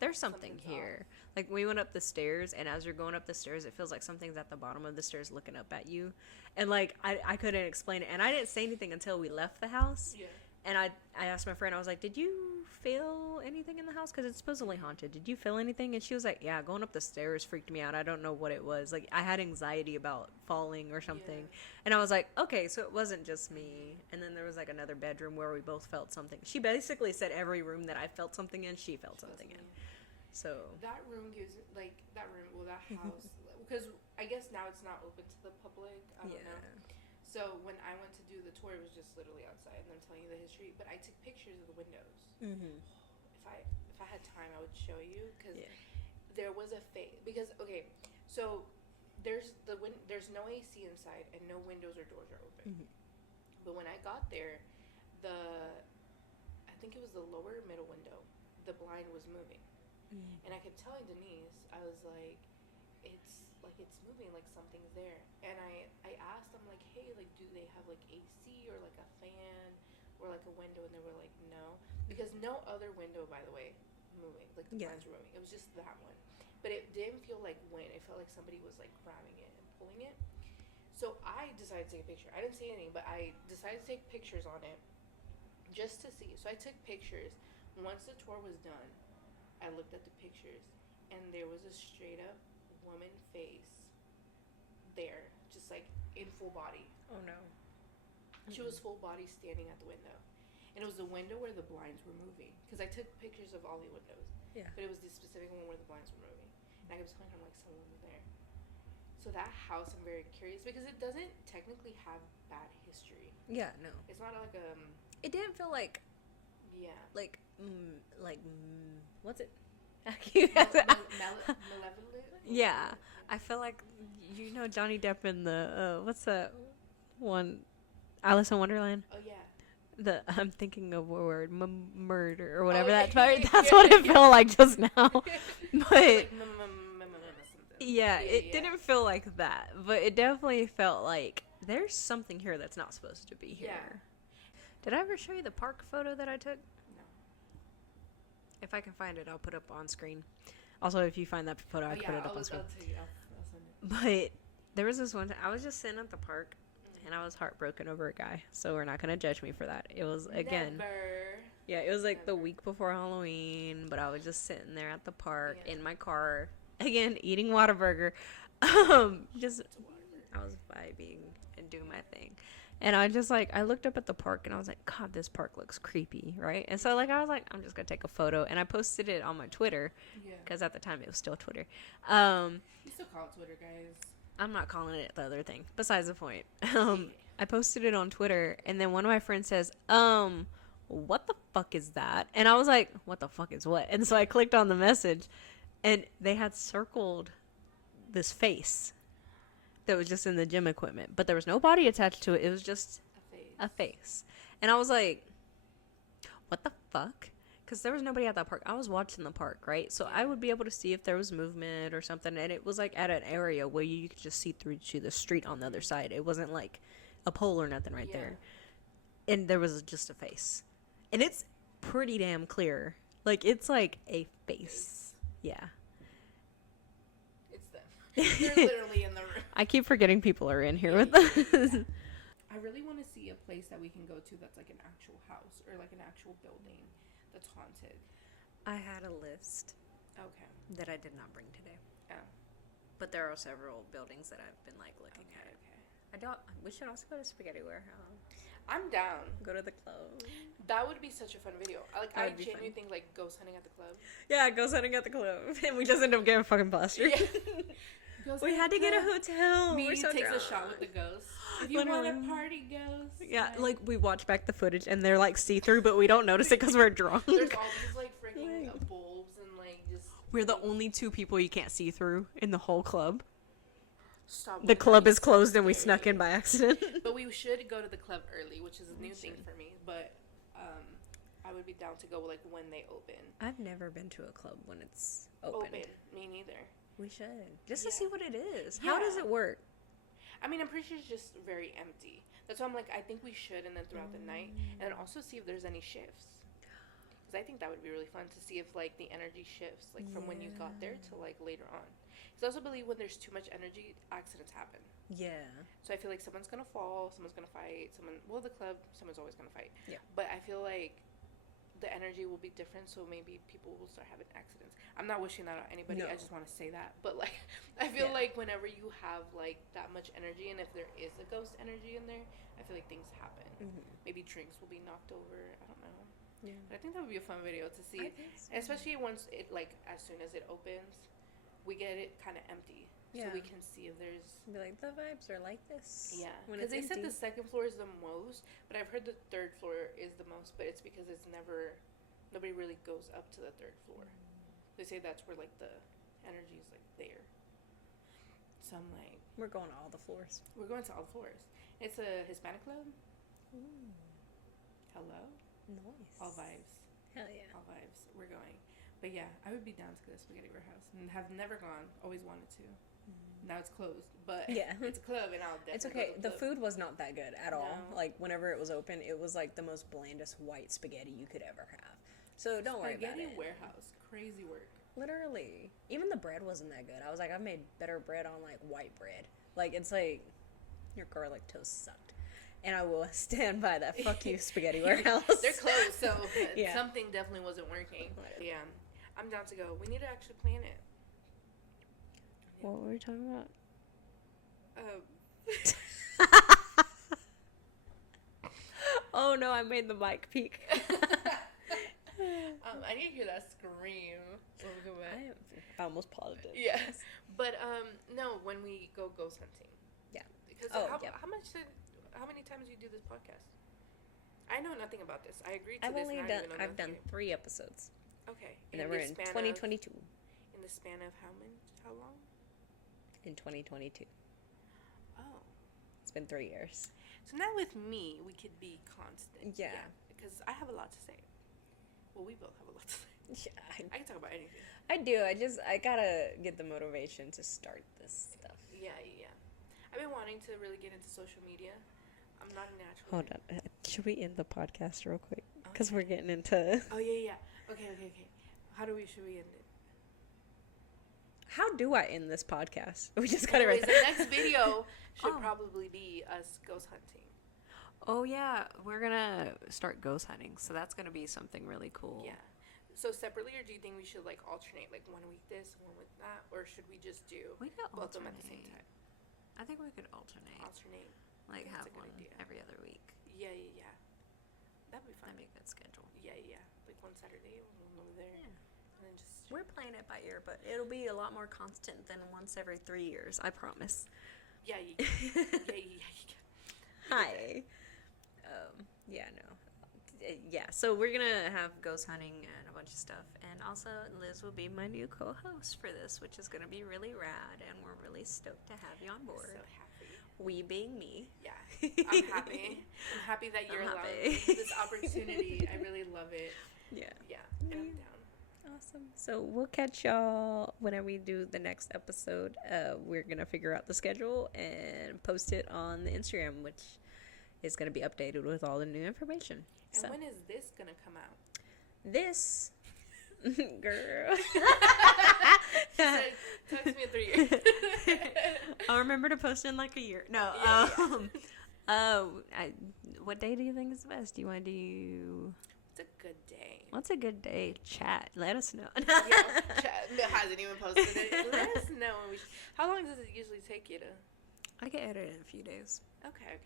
there's something Something's here. Like we went up the stairs, and as you're going up the stairs, it feels like something's at the bottom of the stairs looking up at you. And like I couldn't explain it. And I didn't say anything until we left the house. Yeah. And I asked my friend, I was like, did you feel anything in the house? Because it's supposedly haunted. Did you feel anything? And she was like, yeah, going up the stairs freaked me out. I don't know what it was. Like, I had anxiety about falling or something. Yeah. And I was like, okay, so it wasn't just me. And then there was like another bedroom where we both felt something. She basically said every room that I felt something in, she felt something in. So. That room gives, like, that house, because I guess now it's not open to the public. I don't know. So when I went to do the tour, it was just literally outside, and I'm telling you the history. But I took pictures of the windows. Mm-hmm. If I had time, I would show you, because there was a because okay, so there's no AC inside, and no windows or doors are open. Mm-hmm. But when I got there, I think it was the lower middle window, the blind was moving, and I kept telling Denise, I was like, it's moving, like something's there. And I asked them, like, hey, like, do they have like AC or like a fan or like a window? And they were like, no, because no other window, by the way, moving, like the blinds were moving. It was just that one, but it didn't feel like wind. It felt like somebody was like grabbing it and pulling it. So I decided to take a picture. I didn't see anything, but I decided to take pictures on it just to see. So I took pictures. Once the tour was done, I looked at the pictures, and there was a straight up woman face there, just like in full body. Oh no. She was full body standing at the window, and it was the window where the blinds were moving, because I took pictures of all the windows. Yeah. But it was the specific one where the blinds were moving, and I kept telling her, like, someone was there. So that house, I'm very curious because it doesn't technically have bad history. Yeah, no. It's not like It didn't feel like yeah. what's it? Malevolent. Yeah, I feel like Johnny Depp in the what's that one, Alice in Wonderland. Oh yeah. I'm thinking of a word, murder or whatever. Yeah. That's what it felt like just now. But Like, yeah, it didn't feel like that. But it definitely felt like there's something here that's not supposed to be here. Yeah. Did I ever show you the park photo that I took? No. If I can find it, I'll put it up on screen. Also, if you find that photo, I can put it up on screen. I'll tell you. I'll send But it. there was this one time, I was just sitting at the park, and I was heartbroken over a guy. So we're not going to judge me for that. It was, again... Never. Yeah, it was like the week before Halloween, but I was just sitting there at the park in my car, again, eating Whataburger. Just, I was vibing and doing my thing. And I just I looked up at the park and I was like, God, this park looks creepy, right? And so I was like, I'm just going to take a photo. And I posted it on my Twitter, because at the time it was still Twitter. You still call it Twitter, guys. I'm not calling it the other thing, besides the point. I posted it on Twitter, and then one of my friends says, what the fuck is that? And I was like, what the fuck is what? And so I clicked on the message, and they had circled this face that was just in the gym equipment, but there was no body attached to it. It was just a face. And I was like, what the fuck? Because there was nobody at that park. I was watching the park, right? So I would be able to see if there was movement or something, and it was at an area where you could just see through to the street on the other side. It wasn't like a pole or nothing right there. And there was just a face. And it's pretty damn clear. It's like a face. Yeah. It's them. They're literally in the room. I keep forgetting people are in here with us. I really want to see a place that we can go to that's like an actual house or like an actual building that's haunted. I had a list. Okay. That I did not bring today. Oh. But there are several buildings that I've been looking at. Okay. We should also go to Spaghetti Warehouse. I'm down. Go to the club. That would be such a fun video. I genuinely think ghost hunting at the club. Yeah, ghost hunting at the club. And we just end up getting fucking plastered. Yeah. We had to get a hotel. Me so takes drunk. a shot with the ghost. If you want a party, ghost. Yeah, we watch back the footage and they're see-through, but we don't notice it because we're drunk. There's all these freaking bulbs and just. We're the only two people you can't see through in the whole club. Stop. The club is closed and we snuck in by accident. But we should go to the club early, which is a new thing for me. But I would be down to go when they open. I've never been to a club when it's open. Me neither. We should. Just to see what it is. Yeah. How does it work? I mean, I'm pretty sure it's just very empty. That's why I'm I think we should, and then throughout the night, and then also see if there's any shifts. Because I think that would be really fun to see if the energy shifts from when you got there to later on. Because I also believe when there's too much energy, accidents happen. Yeah. So I feel someone's gonna fall, someone's gonna fight, the club, someone's always gonna fight. Yeah. But I feel the energy will be different, so maybe people will start having accidents. I'm not wishing that on anybody. No. I just want to say that. But I feel whenever you have that much energy, and if there is a ghost energy in there, I feel things happen. Mm-hmm. Maybe drinks will be knocked over. I don't know. Yeah. But I think that would be a fun video to see, especially once it as soon as it opens, we get it kind of empty. Yeah. So we can see if there's... Be the vibes are like this. Yeah. Because they said the second floor is the most, but I've heard the third floor is the most, but it's because nobody really goes up to the third floor. They say that's where, the energy is, there. So I'm we're going to all the floors. We're going to all the floors. It's a Hispanic club. Ooh. Hello? Nice. All vibes. Hell yeah. All vibes. We're going. But yeah, I would be down to go to Spaghetti Warehouse and have never gone. Always wanted to. Now it's closed, but yeah, it's a club, and I'll definitely. It's okay. Go to the food was not that good at all. Whenever it was open, it was the most blandest white spaghetti you could ever have. So don't worry about it. Spaghetti Warehouse, crazy work. Literally, even the bread wasn't that good. I was I've made better bread on white bread. It's your garlic toast sucked, and I will stand by that. Fuck you, Spaghetti Warehouse. They're closed, so something definitely wasn't working. Yeah, I'm down to go. We need to actually plan it. What were we talking about? Oh no, I made the mic peak. I need to hear that scream. I almost positive. Yes. But, no, when we go ghost hunting. Yeah. Because how many times do you do this podcast? I know nothing about this. I agreed to this. I've done 3 episodes. Okay. And then we're in 2022. In the span of how long? In 2022. Oh. It's been 3 years. So now with me, we could be constant. Yeah. Because I have a lot to say. Well, we both have a lot to say. Yeah. I can talk about anything. I do. I gotta get the motivation to start this stuff. Yeah. I've been wanting to really get into social media. I'm not a natural. Hold on. Should we end the podcast real quick? Because we're getting into... Oh, yeah. Okay. Should we end it? How do I end this podcast? We just got it right there. The next video should probably be us ghost hunting. Oh, yeah. We're going to start ghost hunting. So that's going to be something really cool. Yeah. So separately, or do you think we should, like, alternate? Like, 1 week this, 1 week that? Or should we just do both of them at the same time? I think we could alternate. Like, have one every other week. Yeah. That'd be fun. That'd be a good schedule. Yeah. Like, one Saturday, one over there. Yeah. And then just... We're playing it by ear, but it'll be a lot more constant than once every 3 years. I promise. Yeah. Hi. So we're gonna have ghost hunting and a bunch of stuff, and also Liz will be my new co-host for this, which is gonna be really rad, and we're really stoked to have you on board. So happy. We being me. Yeah, I'm happy. I'm happy that you're allowing me this opportunity. I really love it. Yeah, and I'm down. Awesome. So we'll catch y'all whenever we do the next episode. We're gonna figure out the schedule and post it on the Instagram, which is gonna be updated with all the new information. And when is this gonna come out? This, girl. She said, text me in 3 years. I'll remember to post in like a year. No. What day do you think is the best? Do you want to do? What's a good day? What's a good day? Chat. Let us know. Chat. It hasn't even posted it. Let us know. How long does it usually take you to? I can edit it in a few days. Okay.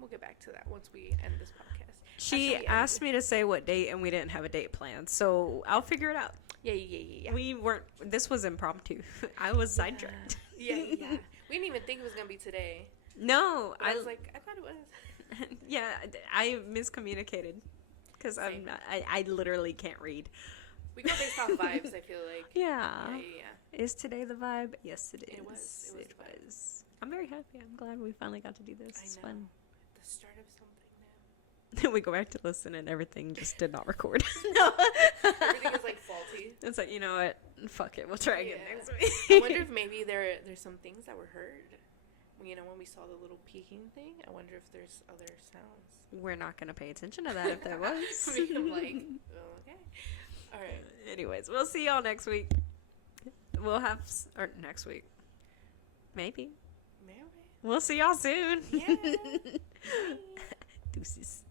We'll get back to that once we end this podcast. She asked me to say what date, and we didn't have a date planned, so I'll figure it out. Yeah. We weren't. This was impromptu. I was sidetracked. Yeah. We didn't even think it was gonna be today. No, I was like, I thought it was. Yeah, I miscommunicated because I literally can't read. We go based off vibes. I feel like. Yeah. Is today the vibe? Yes, it is. It was. I'm very happy. I'm glad we finally got to do this. It's fun. The start of something new. We go back to listen and everything just did not record. No. Everything is like faulty. It's like, you know what? Fuck it. We'll try again next week. I wonder if maybe there's some things that were heard. You know, when we saw the little peeking thing, I wonder if there's other sounds. We're not going to pay attention to that if there was. I'm like, oh, okay. All right. Anyways, we'll see y'all next week. We'll have, or next week. Maybe. We'll see y'all soon. Yeah. Deuces.